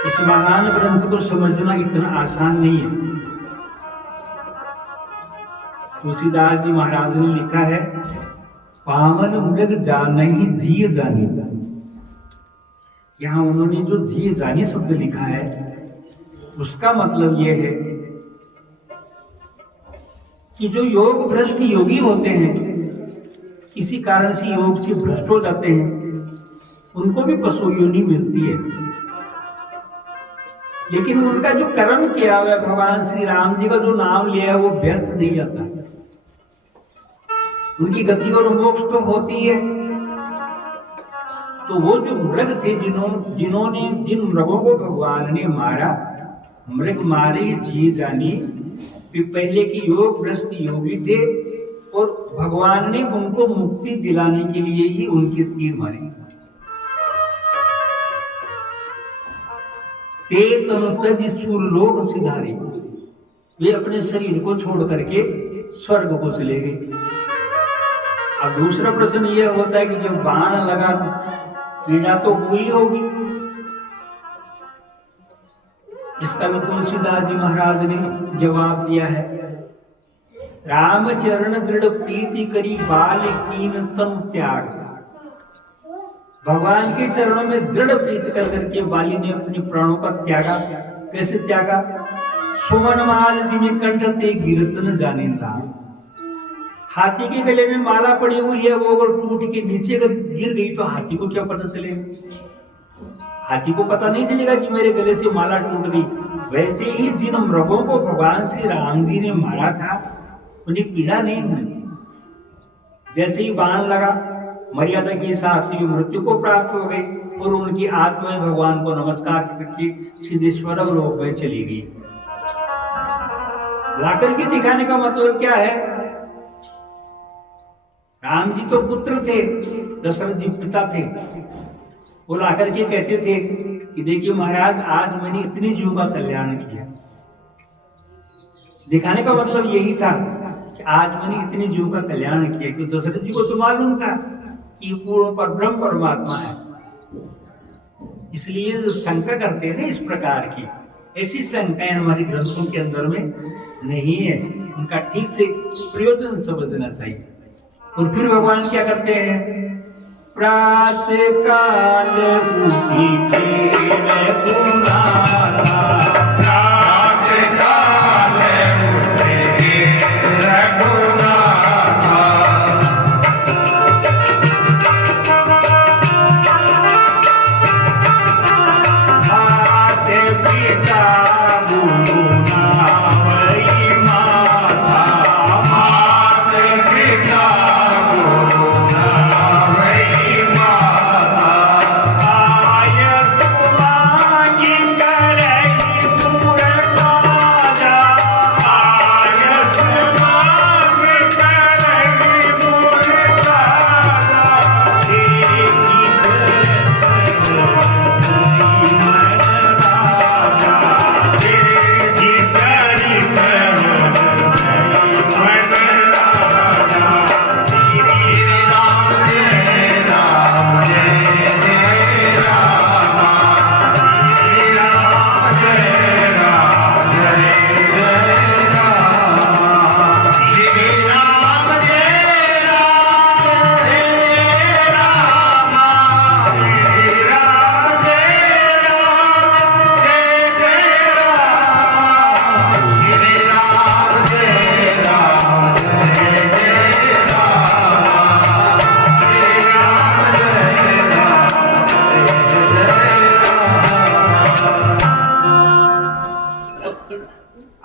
इस महान ग्रंथ को समझना इतना आसान नहीं है। तुलसीदास जी महाराज ने लिखा है, पावन मृग जानहि जिय जानी। यहाँ उन्होंने जो जिय जानी शब्द लिखा है उसका मतलब यह है कि जो योग भ्रष्ट योगी होते हैं, किसी कारण से योग से भ्रष्ट हो जाते हैं, उनको भी पशु योनि मिलती है, लेकिन उनका जो कर्म किया हुआ भगवान श्री राम जी का जो नाम लिया है वो व्यर्थ नहीं जाता। उनकी गति और मोक्ष तो होती है। तो वो जो मृग थे जिन्होंने जिन मृगों को भगवान ने मारा, मृग मारे जिए जानी, वे पहले की योग भ्रष्ट योगी थे और भगवान ने उनको मुक्ति दिलाने के लिए ही उनके तीर मारे। ते तनु तज सूरलोक सिधारे, वे अपने शरीर को छोड़ करके स्वर्ग को चले गए। अब दूसरा प्रश्न यह होता है कि जब बाण लगा पीड़ा तो हुई होगी। इसका भी तुलसीदास जी महाराज ने जवाब दिया है, राम चरण दृढ़ प्रीति करी बाल कीन तम त्याग। भगवान के चरणों में दृढ़ प्रीति कर करके बाली ने अपने प्राणों का त्यागा। कैसे त्यागा? सुमन माल जिन्हें कंठ ते गिरत न जाने राम। हाथी के गले में माला पड़ी हुई है, वो अगर टूट के नीचे अगर गिर गई तो हाथी को क्या पता चलेगा? हाथी को पता नहीं चलेगा कि मेरे गले से माला टूट गई। वैसे ही जिन मृगों को भगवान श्री राम जी ने मारा था उन्हें पीड़ा नहीं हुई थी। जैसे ही बाण लगा, मर्यादा के हिसाब से मृत्यु को प्राप्त हो गई और उनकी आत्माएं भगवान को नमस्कार करके सीधे स्वर्ग लोक में चली गई। लाकर के दिखाने का मतलब क्या है? राम जी तो पुत्र थे, दशरथ जी पिता थे। वो लाकर के कहते थे कि देखिए महाराज, आज मैंने इतने जीवों का कल्याण किया। दिखाने का मतलब यही था कि आज मैंने इतने जीवों का कल्याण किया। कि दशरथ जी को तो मालूम था कि पूर्ण पर ब्रह्म परमात्मा है। इसलिए जो शंका करते हैं ना इस प्रकार की, ऐसी शंकाएं हमारे ग्रंथों के अंदर में नहीं है। उनका ठीक से प्रयोजन समझना चाहिए। और फिर भगवान क्या करते हैं? प्रातः काल उठी के रघुनाथा, प्रातः काल उठे रघुनाथा, माते पिता गुरु नावई माता, माते पिता गुरु नावई माता, आय तुमांगी करे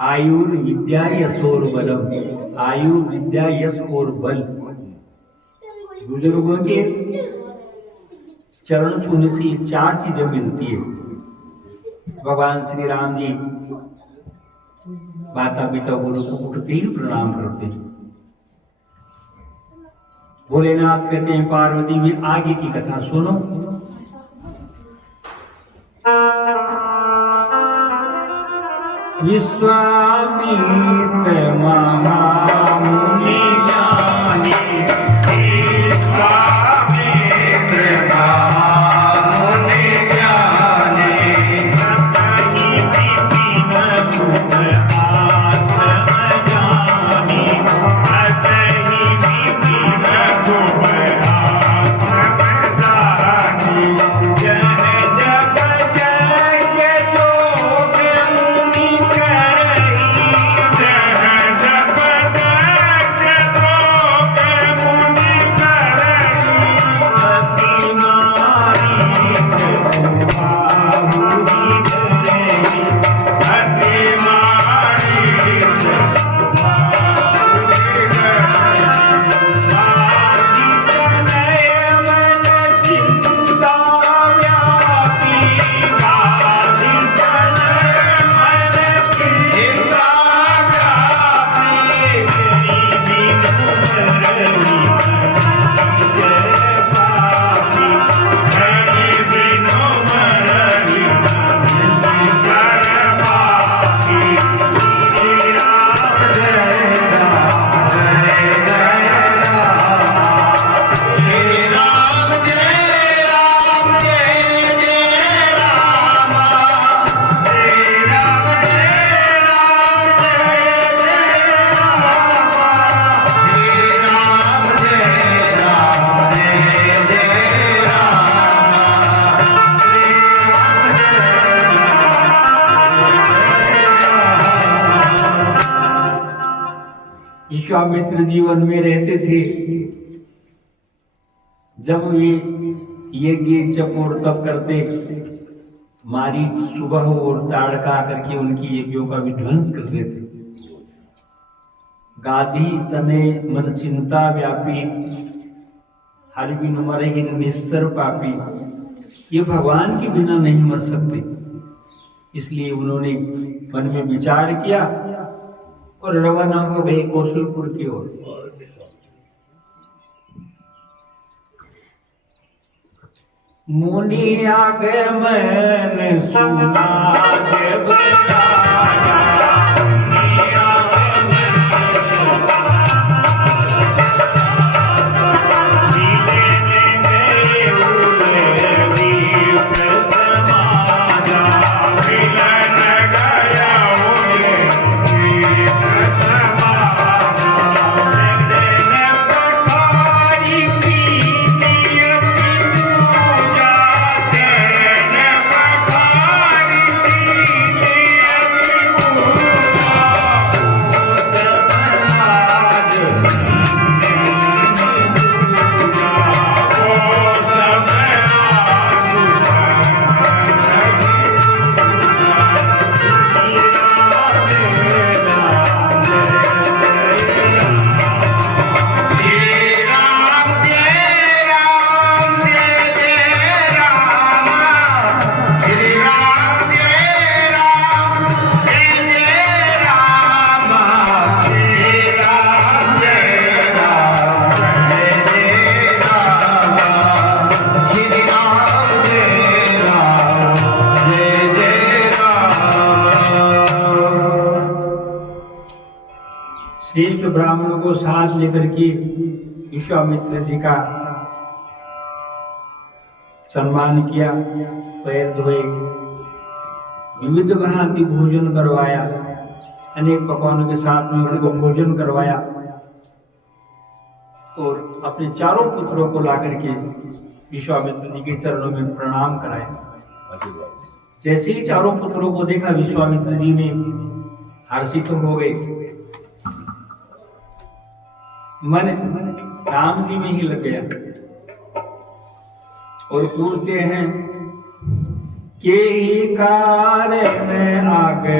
आयुर विद्या यश और बलम, आयु विद्या यश और बल। बुजुर्गों के चरण छूने से 4 चीजें मिलती है। भगवान श्री राम जी माता पिता गुरु को उठते ही प्रणाम करते हैं। भोलेनाथ कहते हैं पार्वती में आगे की कथा सुनो। विश्वामित्र महामुनि ज्ञानी, विश्वामित्र महामुनि ज्ञानी, असहि विपिन सुख आस अजानी, असहि विपिन सुख आस अजानी। जय जप जय जोग मुनि करहि, जय जप जय जोग मुनि करहि, अति नारी सुबाहुरि धरहि। अति मारी चिंता व्यापी, हरि बिनु मरहि सिंकर पापी। श्री राम जय राम जय जय राम, श्री राम जय राम जय जय राम, श्री राम जय राम जय जय राम, श्री राम जय राम जय जय राम, विश्वामित्र जीवन में रहते थे। जब वे यज्ञ जप और तप करते, मारीच सुबह और ताड़का करके उनकी यज्ञों का विध्वंस कर देते। गाधी तने मन चिंता व्यापी, हर बिन मरहि निस्तर पापी। ये भगवान के बिना नहीं मर सकते, इसलिए उन्होंने मन में विचार किया और रवाना हो गए कौशलपुर की ओर। मुनि आगमन सुना जब राजा, मुनि आगमन दिले में गए उले दीप समाजा, मिलन गया उले दीप समाजा, चरण पखारी प्रीति अपनी पूजा, चरण पखारी प्रीति अपनी पूजा, वो सब श्री राम जय राम जय जय राम, श्री राम जय राम जय जय राम, श्री राम जय राम जय जय राम, श्री राम जय राम जय जय राम। श्रेष्ठ ब्राह्मणों को साथ लेकर के विश्वामित्र जी का सम्मान किया, पैर धोए, विविध भांति भोजन करवाया, अनेक पकवानों के साथ में उनको भोजन करवाया और अपने चारों पुत्रों को लाकर के विश्वामित्र जी के चरणों में प्रणाम कराया। जैसे ही चारों पुत्रों को देखा, विश्वामित्र जी ने हर्षित हो गए, मन राम जी में ही लग गया और पूछते हैं के ही कारण आगे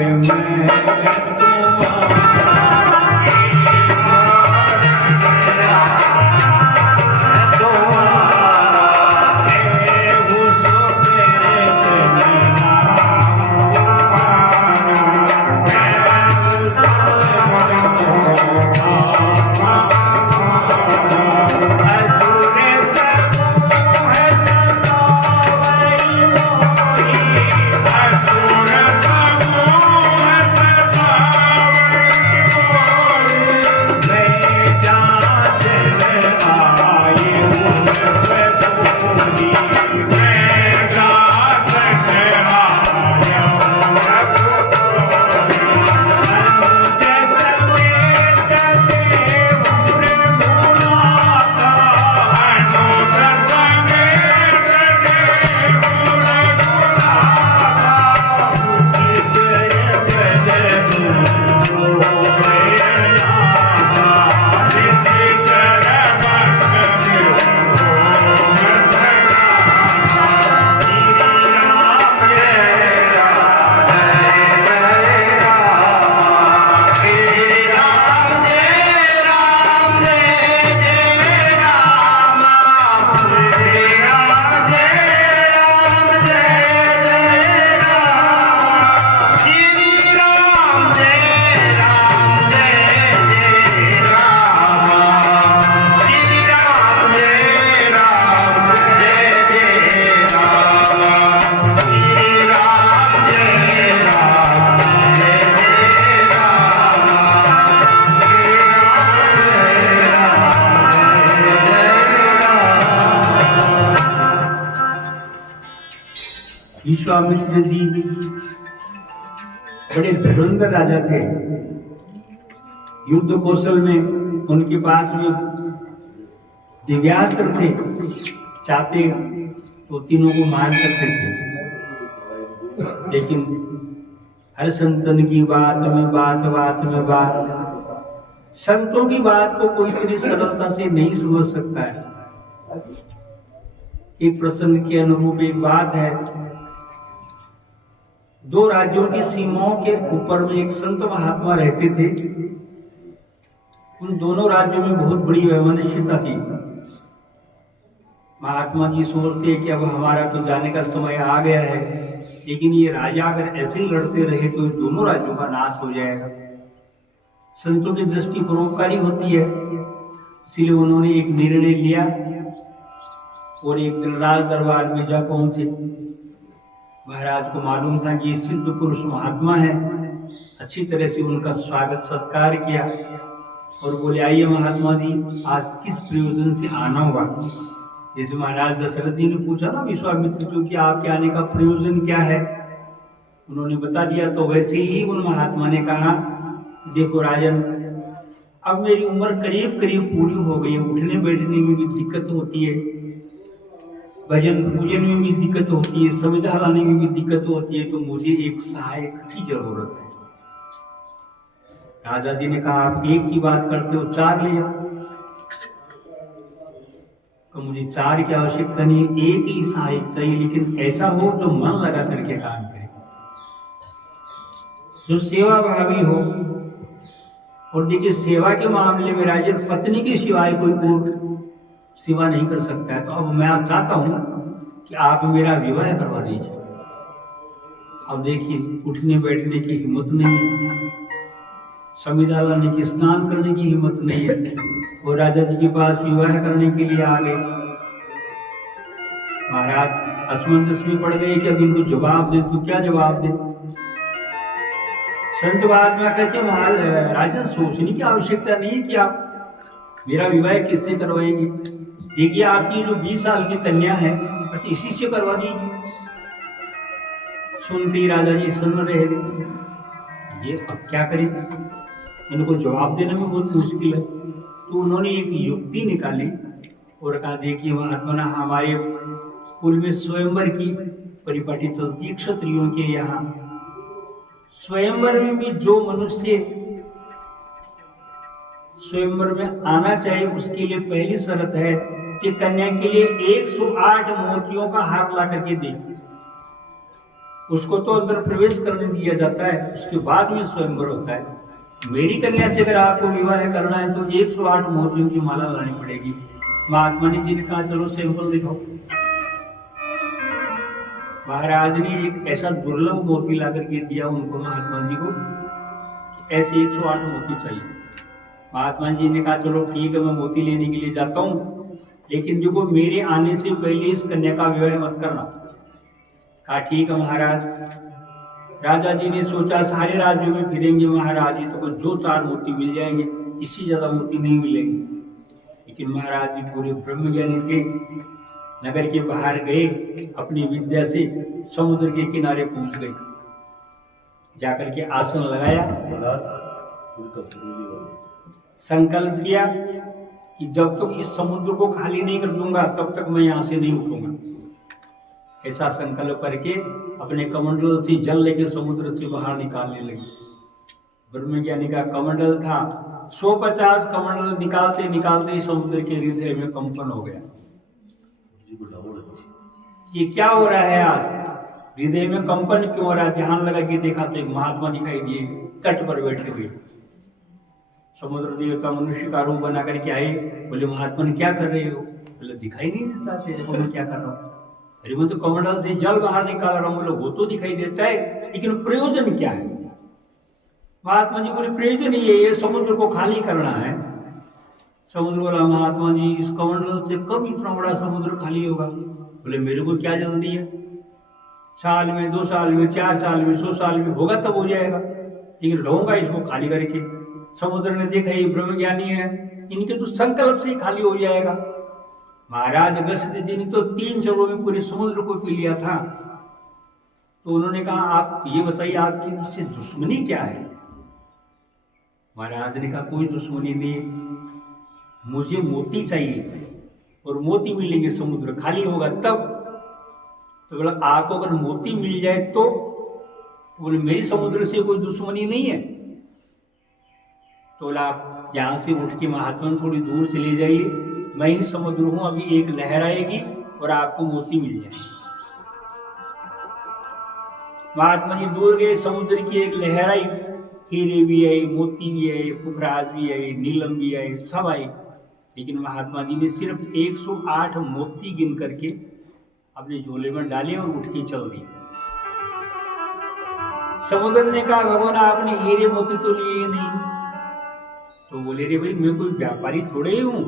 विश्वामित्र जी बड़े धुरंधर राजा थे। युद्ध कौशल में उनके पास में दिव्यास्त्र थे, चाहते तो तीनों को मार सकते थे। लेकिन हर संतन की बात में बात संतों की बात को कोई इतनी सरलता से नहीं समझ सकता है। एक प्रसंग के अनुरूप एक बात है। दो राज्यों की सीमाओं के ऊपर में एक संत महात्मा रहते थे। उन दोनों राज्यों में बहुत बड़ी वैमनस्यता थी। महात्मा जी सोचते कि अब हमारा तो जाने का समय आ गया है, लेकिन ये राजा अगर ऐसे ही लड़ते रहे तो दोनों राज्यों का नाश हो जाएगा। संतों की दृष्टि परोपकारी होती है, इसलिए उन्होंने एक निर्णय लिया और एक दिन राज दरबार में जा पहुंचे। महाराज को मालूम था कि सिद्ध पुरुष महात्मा है, अच्छी तरह से उनका स्वागत सत्कार किया और बोले, आइए महात्मा जी, आज किस प्रयोजन से आना हुआ। जैसे महाराज दशरथ जी ने पूछा ना विश्वामित्र जी कि आपके आने का प्रयोजन क्या है, उन्होंने बता दिया। तो वैसे ही उन महात्मा ने कहा, देखो राजन, अब मेरी उम्र करीब करीब पूरी हो गई है, उठने बैठने में भी दिक्कत होती है, भजन पूजन में भी दिक्कत होती है, संविदा लाने में भी दिक्कत होती है, तो मुझे एक सहायक की जरूरत है। राजा जी ने कहा, आप एक की बात करते हो, 4 ले जाओ। तो मुझे 4 की आवश्यकता नहीं है, एक ही सहायक चाहिए, लेकिन ऐसा हो जो मन लगा करके काम करे, जो सेवा भावी हो। और देखिए, सेवा के मामले में राजा पत्नी के सिवाय कोई और सेवा नहीं कर सकता है। तो अब मैं आप चाहता हूं कि आप मेरा विवाह करवा दीजिए। अब देखिए, उठने बैठने की हिम्मत नहीं है, संविदा लाने की, स्नान करने की हिम्मत नहीं है, वो राजा जी के पास विवाह करने के लिए आ गए। महाराज असमंजस में पड़ गए कि अब इनको जवाब दे, तो क्या जवाब दे। संत महात्मा कहते, महाराज राजा, सोचने की आवश्यकता नहीं है कि आप मेरा विवाह किससे करवाएंगे। देखिए, आपकी जो 20 साल की कन्या है, बस इसी से करवा दीजिए। सुनते ही राजा जी सुन रहे थे, ये अब क्या करेंगे, इनको जवाब देने में बहुत मुश्किल है। तो उन्होंने एक युक्ति निकाली और कहा, देखिए महात्मा, हमारे कुल में स्वयंवर की परिपाटी चलती है क्षत्रियों के यहाँ। स्वयंवर में भी जो मनुष्य स्वयंवर में आना चाहिए, उसके लिए पहली शर्त है कि कन्या के लिए 108 मोतियों का हार ला करके दे। उसको तो अंदर प्रवेश करने दिया जाता है, उसके बाद में स्वयंवर होता है। मेरी कन्या से अगर आपको विवाह करना है तो 108 मोतियों की माला लानी पड़ेगी। महात्मा जी ने कहा चलो सैंपल दिखाओ। महाराज ने एक ऐसा दुर्लभ मोती ला करके दिया उनको, महात्मा जी को, ऐसे 108 मोती चाहिए। महात्मा जी ने कहा चलो ठीक है, मैं मोती लेने के लिए जाता हूँ, लेकिन जो मेरे आने से पहले इस कन्या का विवाह मत करना। कहा ठीक है महाराज। राजा जी ने सोचा सारे राज्यों में फिरेंगे महाराज जी तो जो 4 मोती मिल जाएंगे, इससे ज्यादा मोती नहीं मिलेंगे। लेकिन महाराज जी पूरे ब्रह्मज्ञानी थे, नगर के बाहर गए, अपनी विद्या से समुद्र के किनारे पहुंच गए, जाकर के आसन लगाया, संकल्प किया कि जब तक इस समुद्र को खाली नहीं कर दूंगा तब तक मैं यहां से नहीं उठूंगा। ऐसा संकल्प करके अपने कमंडल से जल लेकर समुद्र से बाहर निकालने लगी। ब्रह्मज्ञानी का कमंडल था, 150 कमंडल निकालते निकालते समुद्र के हृदय में कंपन हो गया। ये क्या हो रहा है आज, हृदय में कंपन क्यों हो रहा है? ध्यान लगा के देखा तो एक महात्मा दिखाई दिए, तट पर बैठे हुए। समुद्र देवता मनुष्य का रूप बना करके आए, बोले महात्मा क्या कर रहे हो? बोले दिखाई नहीं देता तेरे को मैं क्या कर रहा हूँ। अरे मैं तो कमंडल से जल बाहर निकाल रहा हूँ। बोले वो तो दिखाई देता है, लेकिन प्रयोजन क्या है? महात्मा जी बोले प्रयोजन ये समुद्र को खाली करना है। समुद्र बोला महात्मा जी इस कमंडल से कब इतना बड़ा समुद्र खाली होगा? बोले मेरे को क्या जल्दी है, साल में 2 साल में 4 साल में 100 साल में होगा तब हो जाएगा, लेकिन रहूंगा इसको खाली करके। समुद्र ने देखा ये ब्रह्मज्ञानी है, इनके तो संकल्प से ही खाली हो जाएगा। महाराज अगस्त्य जी ने तो 3 चरों में पूरे समुद्र को पी लिया था। तो उन्होंने कहा आप ये बताइए आपकी इससे दुश्मनी क्या है? महाराज ने कहा कोई दुश्मनी नहीं, मुझे मोती चाहिए और मोती मिलेंगे, समुद्र खाली होगा तब। तो बोला आपको अगर मोती मिल जाए तो बोले मेरी समुद्र से कोई दुश्मनी नहीं है। तो बोला आप यहां से उठ के महात्मा थोड़ी दूर चले जाइए, मैं ही समुद्र हूं, अभी एक लहर आएगी और आपको मोती मिल जाएगी। महात्मा जी दूर गए, समुद्र की एक लहर आई, हीरे भी आई, मोती भी आए, पुखराज भी आई, नीलम भी आए, सब आई। लेकिन महात्मा जी ने सिर्फ 108 मोती गिन करके अपने झोले में डाले और उठ के चल दिए। समुद्र ने कहा भगवान आपने हीरे मोती तो लिए नहीं। तो बोले रे भाई मैं कोई व्यापारी थोड़े ही हूं,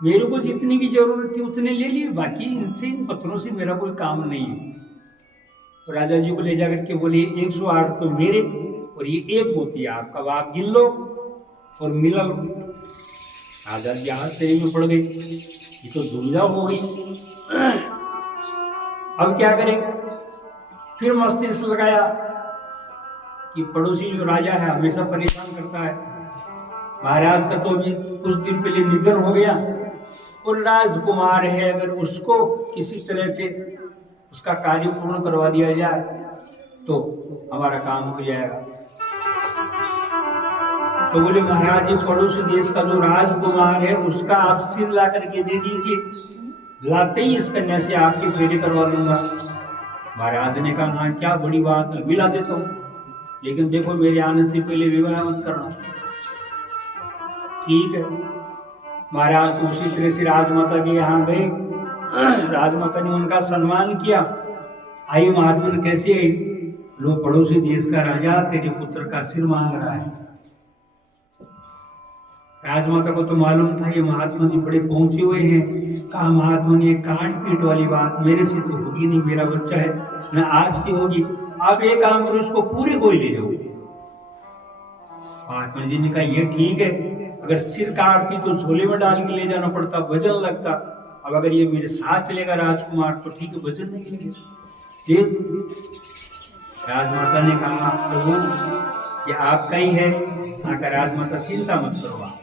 मेरे को जितने की जरूरत थी उतने ले लिए, बाकी इनसे इन पत्थरों से मेरा कोई काम नहीं है। तो राजा जी को ले जाकर के बोले 108 तो मेरे और ये 1 मोती आपका, आप गिन लो और मिला लो। राजा जी आश्चर्य में पड़ गई, ये तो दुविधा हो गई, अब क्या करें? फिर मस्तिष्क लगाया कि पड़ोसी जो राजा है हमेशा परेशान करता है, महाराज का तो अभी कुछ दिन पहले निधन हो गया और राजकुमार है, अगर उसको किसी तरह से उसका कार्य पूर्ण करवा दिया जाए तो हमारा काम हो जाएगा। तो बोले महाराज जी पड़ोसी देश का जो राजकुमार है उसका आप सिर ला करके दे दीजिए, लाते ही इस कन्या से आपके फेरे करवा दूंगा। महाराज ने कहा हाँ क्या बड़ी बात है, ला देता हूँ, लेकिन देखो मेरे आने से पहले विवाह मत करना। ठीक है। महाराज तो उसी तरह से राजमाता के यहाँ गए, राजमाता ने उनका सम्मान किया। आई महात्मा कैसे आई? लो पड़ोसी देश का राजा तेरे पुत्र का सिर मांग रहा है। राजमाता को तो मालूम था ये महात्मा जी बड़े पहुंचे हुए हैं। कहा महात्मा ने काट पीट वाली बात मेरे से तो होगी नहीं, मेरा बच्चा है न आपसे होगी, आप एक काम करो इसको पूरे को ही ले जाओ। महात्मा जी ने कहा ये ठीक है, अगर सिर काटती तो झोले में डाल के ले जाना पड़ता, वजन लगता, अब अगर ये मेरे साथ चलेगा राजकुमार तो ठीक है, वजन नहीं लगेगा। राजमाता ने कहा प्रभु ये आपका ही है। आकर राजमाता चिंता मत करो, आप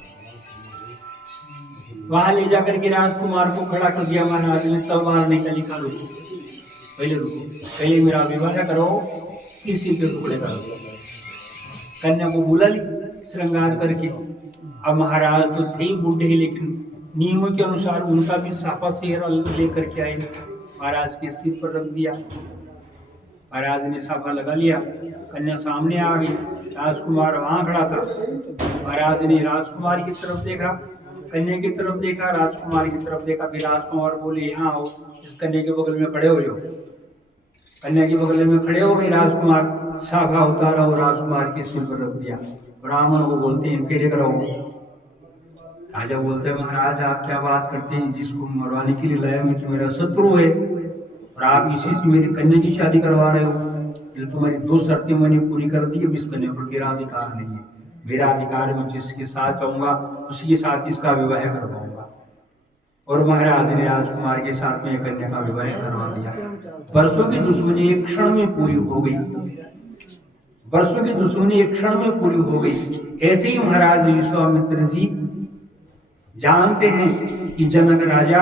वहां ले जाकर के राजकुमार को खड़ा कर दिया। महाराज ने तब मारने का लिखा रुको, पहले रुको, पहले मेरा विवाह करो, फिर सिर के टुकड़े करो। कन्या को बुला ली श्रृंगार करके। अब महाराज तो थे ही बूढ़े, लेकिन नियमों के अनुसार उनका भी साफा सेहरा लेकर के आए, महाराज के सिर पर रख दिया। महाराज ने साफा लगा लिया, कन्या सामने आ गई, राजकुमार वहां खड़ा था। महाराज ने राजकुमार की तरफ देखा, कन्या की तरफ देखा, राजकुमार की तरफ देखा, फिर राजकुमार बोले यहाँ आओ, इस कन्या के बगल में खड़े हो जाओ। कन्या के बगल में खड़े हो गए, राजकुमार साफा उतारा और राजकुमार के सिर पर रख दिया। ब्राह्मण को बोलते हैं फिर रहो। राजा बोलते हैं महाराज आप क्या बात करते हैं, जिसको मरवाने के लिए लाया मैं तो मेरा शत्रु है और आप इसी से मेरी कन्या की शादी करवा रहे हो। ये तुम्हारी 2 शर्तें मैंने पूरी कर दी, अब इस कन्या पर तेरा अधिकार नहीं है। मेरा अधिकार मैं जिसके साथ चाहूंगा उसी के साथ इसका विवाह करवाऊंगा। और महाराज ने राजकुमार के साथ में कन्या का विवाह करवा दिया। वर्षों की दुश्मनी एक क्षण में पूरी हो गई, वर्षों की दुश्मनी एक क्षण में पूरी हो गई। ऐसे ही महाराज विश्वामित्र जी जानते हैं कि जनक राजा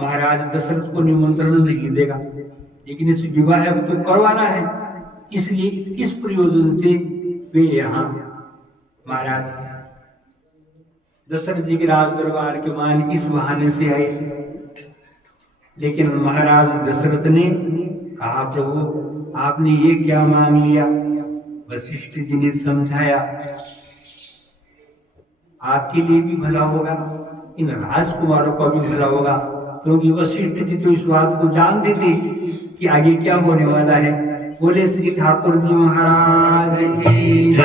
महाराज दशरथ को निमंत्रण नहीं देगा, लेकिन इस विवाह को तो करवाना है, इसलिए इस प्रयोजन से वे यहाँ महाराज दशरथ जी के राज दरबार के मान इस बहाने से आए। लेकिन महाराज दशरथ ने कहा प्रभु आपने ये क्या मांग लिया। वशिष्ठ जी ने समझाया आपके लिए भी भला होगा, इन राजकुमारों का भी भला होगा, क्योंकि वशिष्ठ जी तो इस बात को जानते थे कि आगे क्या होने वाला है। बोले श्री ठाकुर जी महाराज की जय,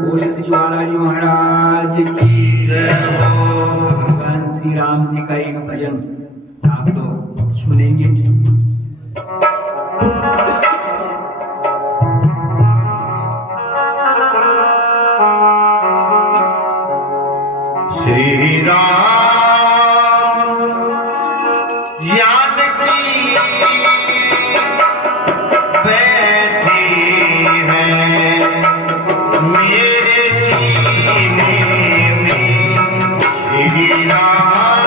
बोले श्री बालाजी महाराज की जय। भगवान श्री राम जी का एक भजन आप लोग सुनेंगे। श्री राम जानकी बैठी है मेरे सीने में। श्री राम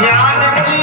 जानकी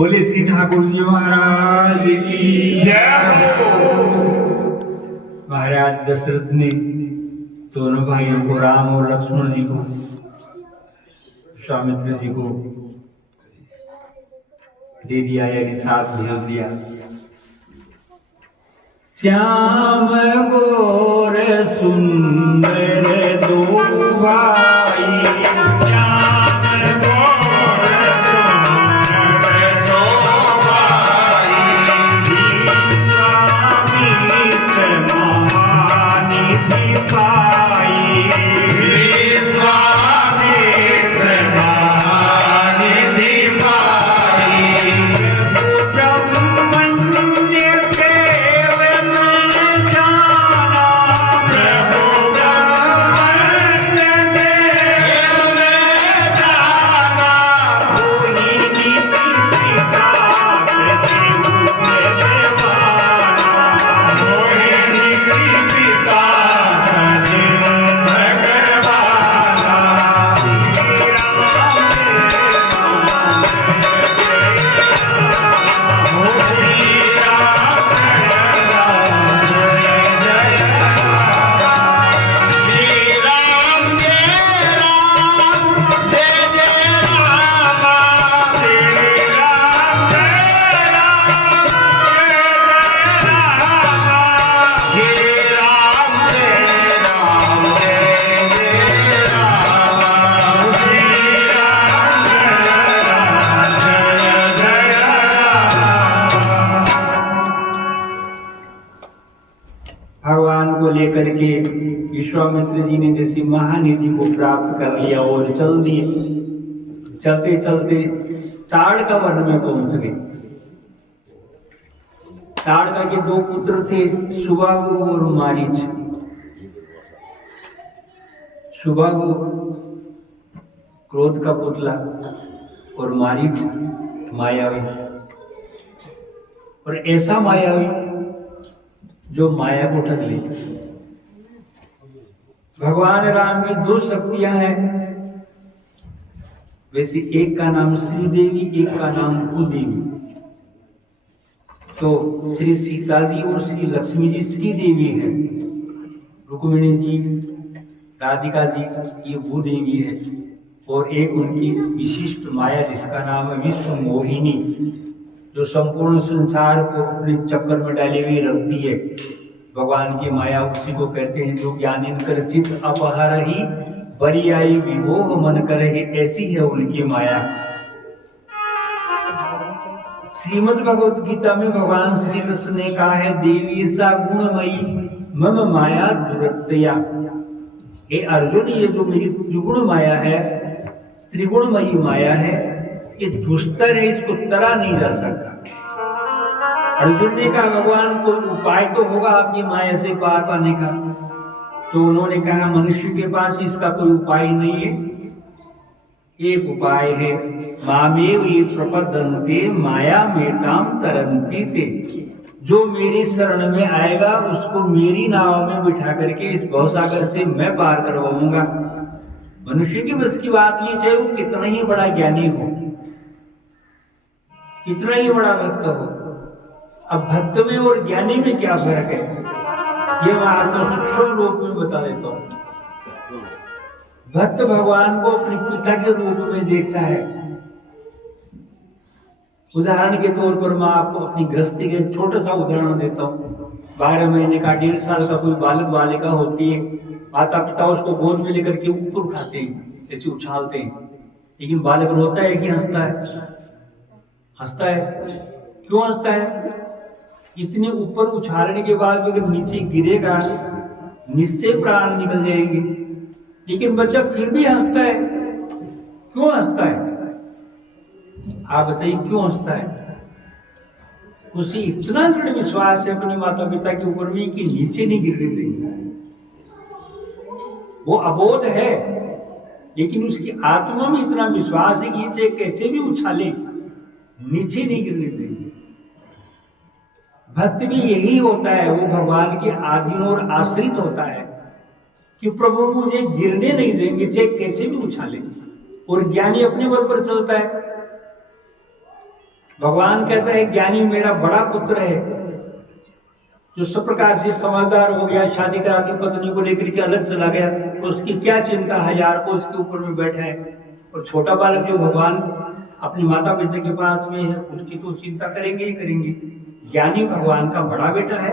बोले श्री ठाकुर जी महाराज की जय हो। महाराज दशरथ ने दोनों भाइयों को, राम और लक्ष्मण जी को, स्वामित्र जी को दे दिया, यानी साथ भेज दिया। श्याम गोर सुंदर दो भाई, श्याम गोर सुंदर दो भाई, विश्वामित्र महानिधि पाई, विश्वामित्र महानिधि पाई, ब्रह्मण्य केवल जाना, प्रभु ब्रह्मांड देव में जाना, कोई नीति पिता प्रभु भगवाना, मोहिनी पिता जीव भगवाना, हो श्री राम राम जय जय राम, श्री राम जय जय राम, श्री राम जय राम, श्री राम जय राम जय जय राम, श्री राम जय जय राम। भगवान को लेकर के विश्वामित्र जी ने जैसी महानिधि को प्राप्त कर लिया और चल दिए। चलते चलते ताड़का वन में पहुंच गए। ताड़का के दो पुत्र थे, सुबाहु और मारीच। सुबाहु क्रोध का पुतला और मारीच मायावी, और ऐसा मायावी जो माया को ठग ले। भगवान राम की दो शक्तियां हैं, वैसे एक का नाम श्री देवी, एक का नाम भूदेवी। तो श्री सीता जी और श्री लक्ष्मी जी श्री देवी हैं, रुक्मिणी जी, राधिका जी ये भूदेवी है, और एक उनकी विशिष्ट माया जिसका नाम है विश्व मोहिनी, जो संपूर्ण संसार को अपने चक्कर में डाली हुई रखती है। भगवान की माया उसी को कहते हैं जो ज्ञान कर चित अपहरहि, बरी आई विमोह मन करहि, ऐसी है उनकी माया। श्रीमद् भगवत गीता में भगवान श्री कृष्ण ने कहा है, देवी सा गुणमयी मम माया दुरत्या। हे अर्जुन, ये जो मेरी त्रिगुण माया है, त्रिगुणमयी माया है, ये दुस्तर है, इसको तरा नहीं जा सकता। अर्जुन ने कहा, भगवान कोई उपाय तो होगा आपकी माया से पार पाने का। तो उन्होंने कहा, मनुष्य के पास इसका कोई उपाय नहीं है। एक उपाय है, मामेव ये प्रपद्यन्ते माया मेताम तरन्ति ते। जो मेरी शरण में आएगा उसको मेरी नाव में बिठा करके इस भवसागर से मैं पार करवाऊंगा। मनुष्य की बस की बात नहीं, चाहे वो कितना ही बड़ा ज्ञानी हो, कितना ही बड़ा भक्त हो। अब भक्त में और ज्ञानी में क्या फर्क है, ये मैं आपको सूक्ष्म रूप में बता देता हूं। भक्त भगवान को अपने पिता के रूप में देखता है। उदाहरण के तौर पर मैं आपको अपनी गृहस्थी का एक छोटा सा उदाहरण देता हूँ। 12 महीने का 1.5 साल का कोई बालक बालिका होती है, माता पिता उसको गोद में लेकर के ऊपर उठाते हैं, ऐसे उछालते हैं, लेकिन बालक रोता है कि हंसता है? हंसता है। क्यों हंसता है? इतने ऊपर उछालने के बाद अगर नीचे गिरेगा निश्चय प्राण निकल जाएंगे, लेकिन बच्चा फिर भी हंसता है। क्यों हंसता है? आप बताइए क्यों हंसता है? उसे इतना दृढ़ विश्वास है अपने माता पिता के ऊपर भी कि नीचे नहीं गिरने देंगे। वो अबोध है, लेकिन उसकी आत्मा में इतना विश्वास है कि ये चाहे कैसे भी उछाले नीचे नहीं गिरने देंगे। भक्त भी यही होता है, वो भगवान के अधीन और आश्रित होता है कि प्रभु मुझे गिरने नहीं देंगे चाहे कैसे भी उछाले। और ज्ञानी अपने बल पर चलता है। भगवान कहता है ज्ञानी मेरा बड़ा पुत्र है, जो सब प्रकार से समझदार हो गया, शादी करा दी, पत्नी को लेकर के अलग चला गया, तो उसकी क्या चिंता, हजार को उसके ऊपर में बैठा है। और छोटा बालक जो भगवान अपनी माता पिता के पास में है, उसकी तो चिंता करेंगे ही करेंगे। ज्ञानी भगवान का बड़ा बेटा है,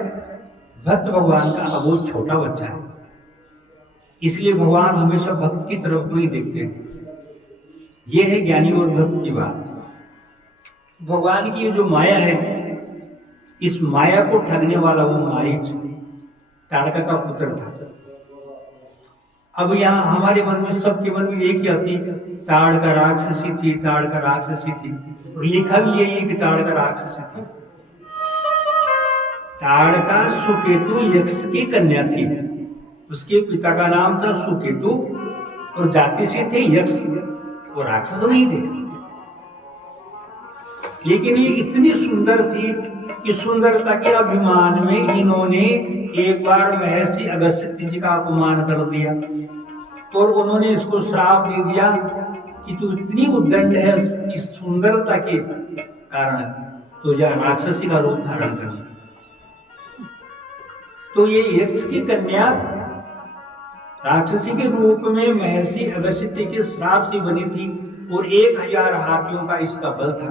भक्त भगवान का अबोध छोटा बच्चा है। इसलिए भगवान हमेशा भक्त की तरफ में ही देखते हैं। यह है ज्ञानी और भक्त की बात। भगवान की ये जो माया है, इस माया को ठगने वाला वो मारीच ताड़का का पुत्र था। अब यहाँ हमारे मन में, सबके मन में एक ही आती, ताड़का राक्षसी थी, ताड़का राक्षसी थी। और लिखा भी यही है कि ताड़का राक्षसी थी। ताड़का सुकेतु यक्ष की कन्या थी। उसके पिता का नाम था सुकेतु और जाति से थे यक्ष, वो राक्षस नहीं थे। लेकिन ये इतनी सुंदर थी कि सुंदरता के अभिमान में इन्होंने एक बार महर्षि अगस्त्य जी का अपमान कर दिया और उन्होंने इसको श्राप दे दिया कि तू इतनी उद्दंड है इस सुंदरता के कारण, तो यह राक्षसी का रूप धारण कर लिया। तो ये यक्ष की कन्या राक्षसी के रूप में महर्षि अगस्त्य के श्राप से बनी थी और 1000 हाथियों का इसका बल था।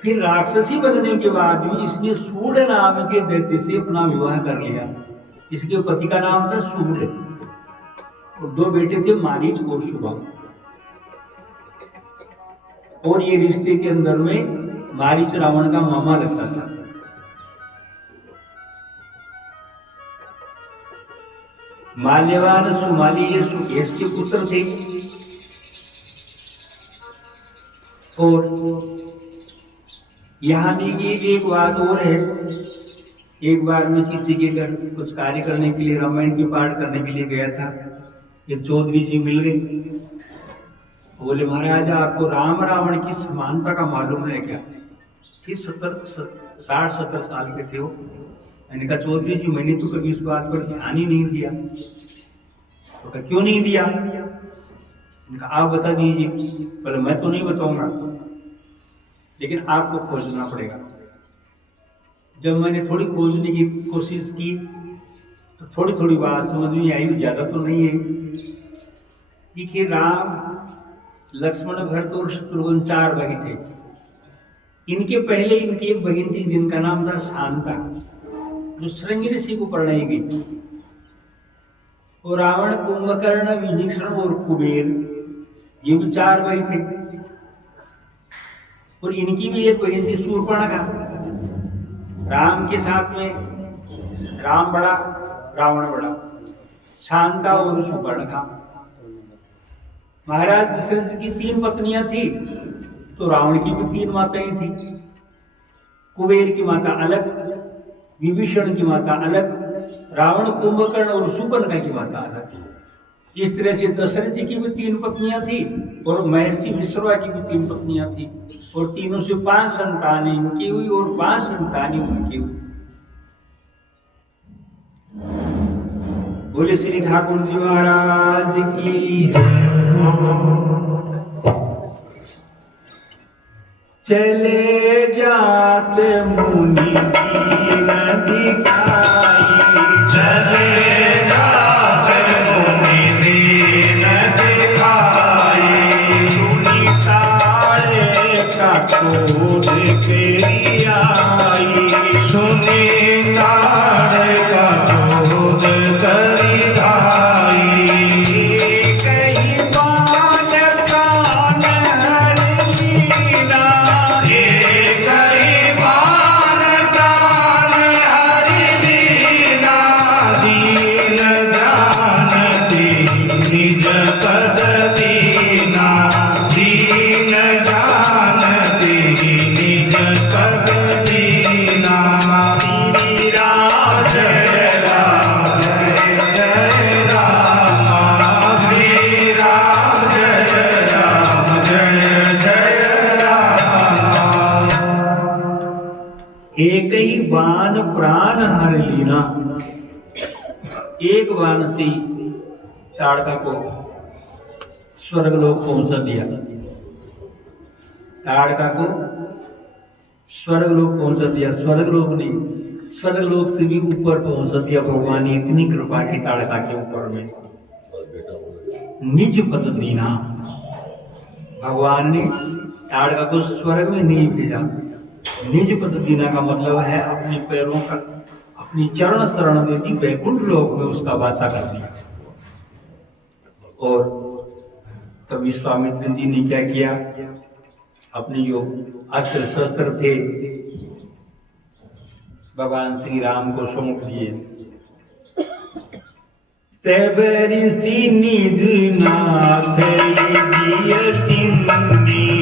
फिर राक्षसी बनने के बाद भी इसने सूड नाम के दैत्य से अपना विवाह कर लिया। इसके पति का नाम था सूड और 2 बेटे थे, मारीच और शुभा। और ये रिश्ते के अंदर में मारीच रावण का मामा लगता था। माल्यवान सुमाली ये सुकेश के पुत्र थे। और यहाँ देखिए एक बात और है, एक बार मैं किसी के घर कुछ कार्य करने के लिए, रामायण की पाठ करने के लिए गया था। एक चौधरी जी मिल गए, बोले महाराज आपको राम रावण की समानता का मालूम है क्या? फिर 60-70 साल के थे वो। मैंने कहा चौधरी जी मैंने तो कभी इस बात पर ध्यान ही नहीं दिया। तो कहा क्यों नहीं दिया? आप बता दीजिए। बोले मैं तो नहीं बताऊंगा, लेकिन आपको खोजना पड़ेगा। जब मैंने थोड़ी खोजने की कोशिश की तो थोड़ी थोड़ी बात समझ में आई, ज्यादा तो नहीं है। देखिए राम, लक्ष्मण, भरत और शत्रुघ्न 4 भाई थे। इनके पहले इनकी एक बहन थी जिनका नाम था शांता, जो श्रृंगी ऋषि को पढ़ाई गई। और रावण, कुंभकर्ण, विभीषण और कुबेर, ये भी 4 भाई थे। और इनकी भी एक बहन थी शूर्पणखा। राम के साथ में राम बड़ा, रावण बड़ा, शांता और शूर्पणखा। महाराज दशरथ की 3 पत्नियां थी, तो रावण की भी 3 माताएं थी। कुबेर की माता अलग, विभीषण की माता अलग, रावण, कुंभकर्ण और शूर्पणखा की माता अलग। इस तरह से दशरथ जी की भी 3 पत्नियां थी और महर्षि विश्रवा की भी 3 पत्नियां थी। और तीनों से 5 संतानें इनकी हुई और 5 संतानें उनकी हुई। बोले श्री ठाकुर जी महाराज की चले जाते मुनि दीन दिखाई, चले जाते मुनि दीन दिखाई, सुनी ताड़े का क्रोध केरी आई, सुनी ताड़े का क्रोध करी धाई। कहीं बाल कान हरिणा, कई बार कान हरि लीला, दीन जानती निज पद दीना, दीन जानती निज पद दीना। श्री राम जय राम जय राम, श्री राम जय राम जय राम। एक ही बाण प्राण हर लीना। एक बाण से ताड़का को स्वर्गलोक पहुंचा दिया। ताड़का को स्वर्ग लोक पहुंचा दिया। स्वर्ग लोक नहीं, स्वर्ग लोक से भी ऊपर पहुंचा दिया भगवान ने। इतनी कृपा की ताड़का के ऊपर में। निज पद दीना, भगवान ने ताड़का को स्वर्ग में नहीं भेजा। निज पद दीना का मतलब है अपने पैरों का, अपनी चरण शरण देती वैकुंठ लोक में उसका वासा कर दिया। और तब विश्वामित्र जी ने क्या किया, अपने जो अस्त्र शस्त्र थे भगवान श्री राम को सौंप दिए। तब ऋषि निज नाथ जिय चिंदी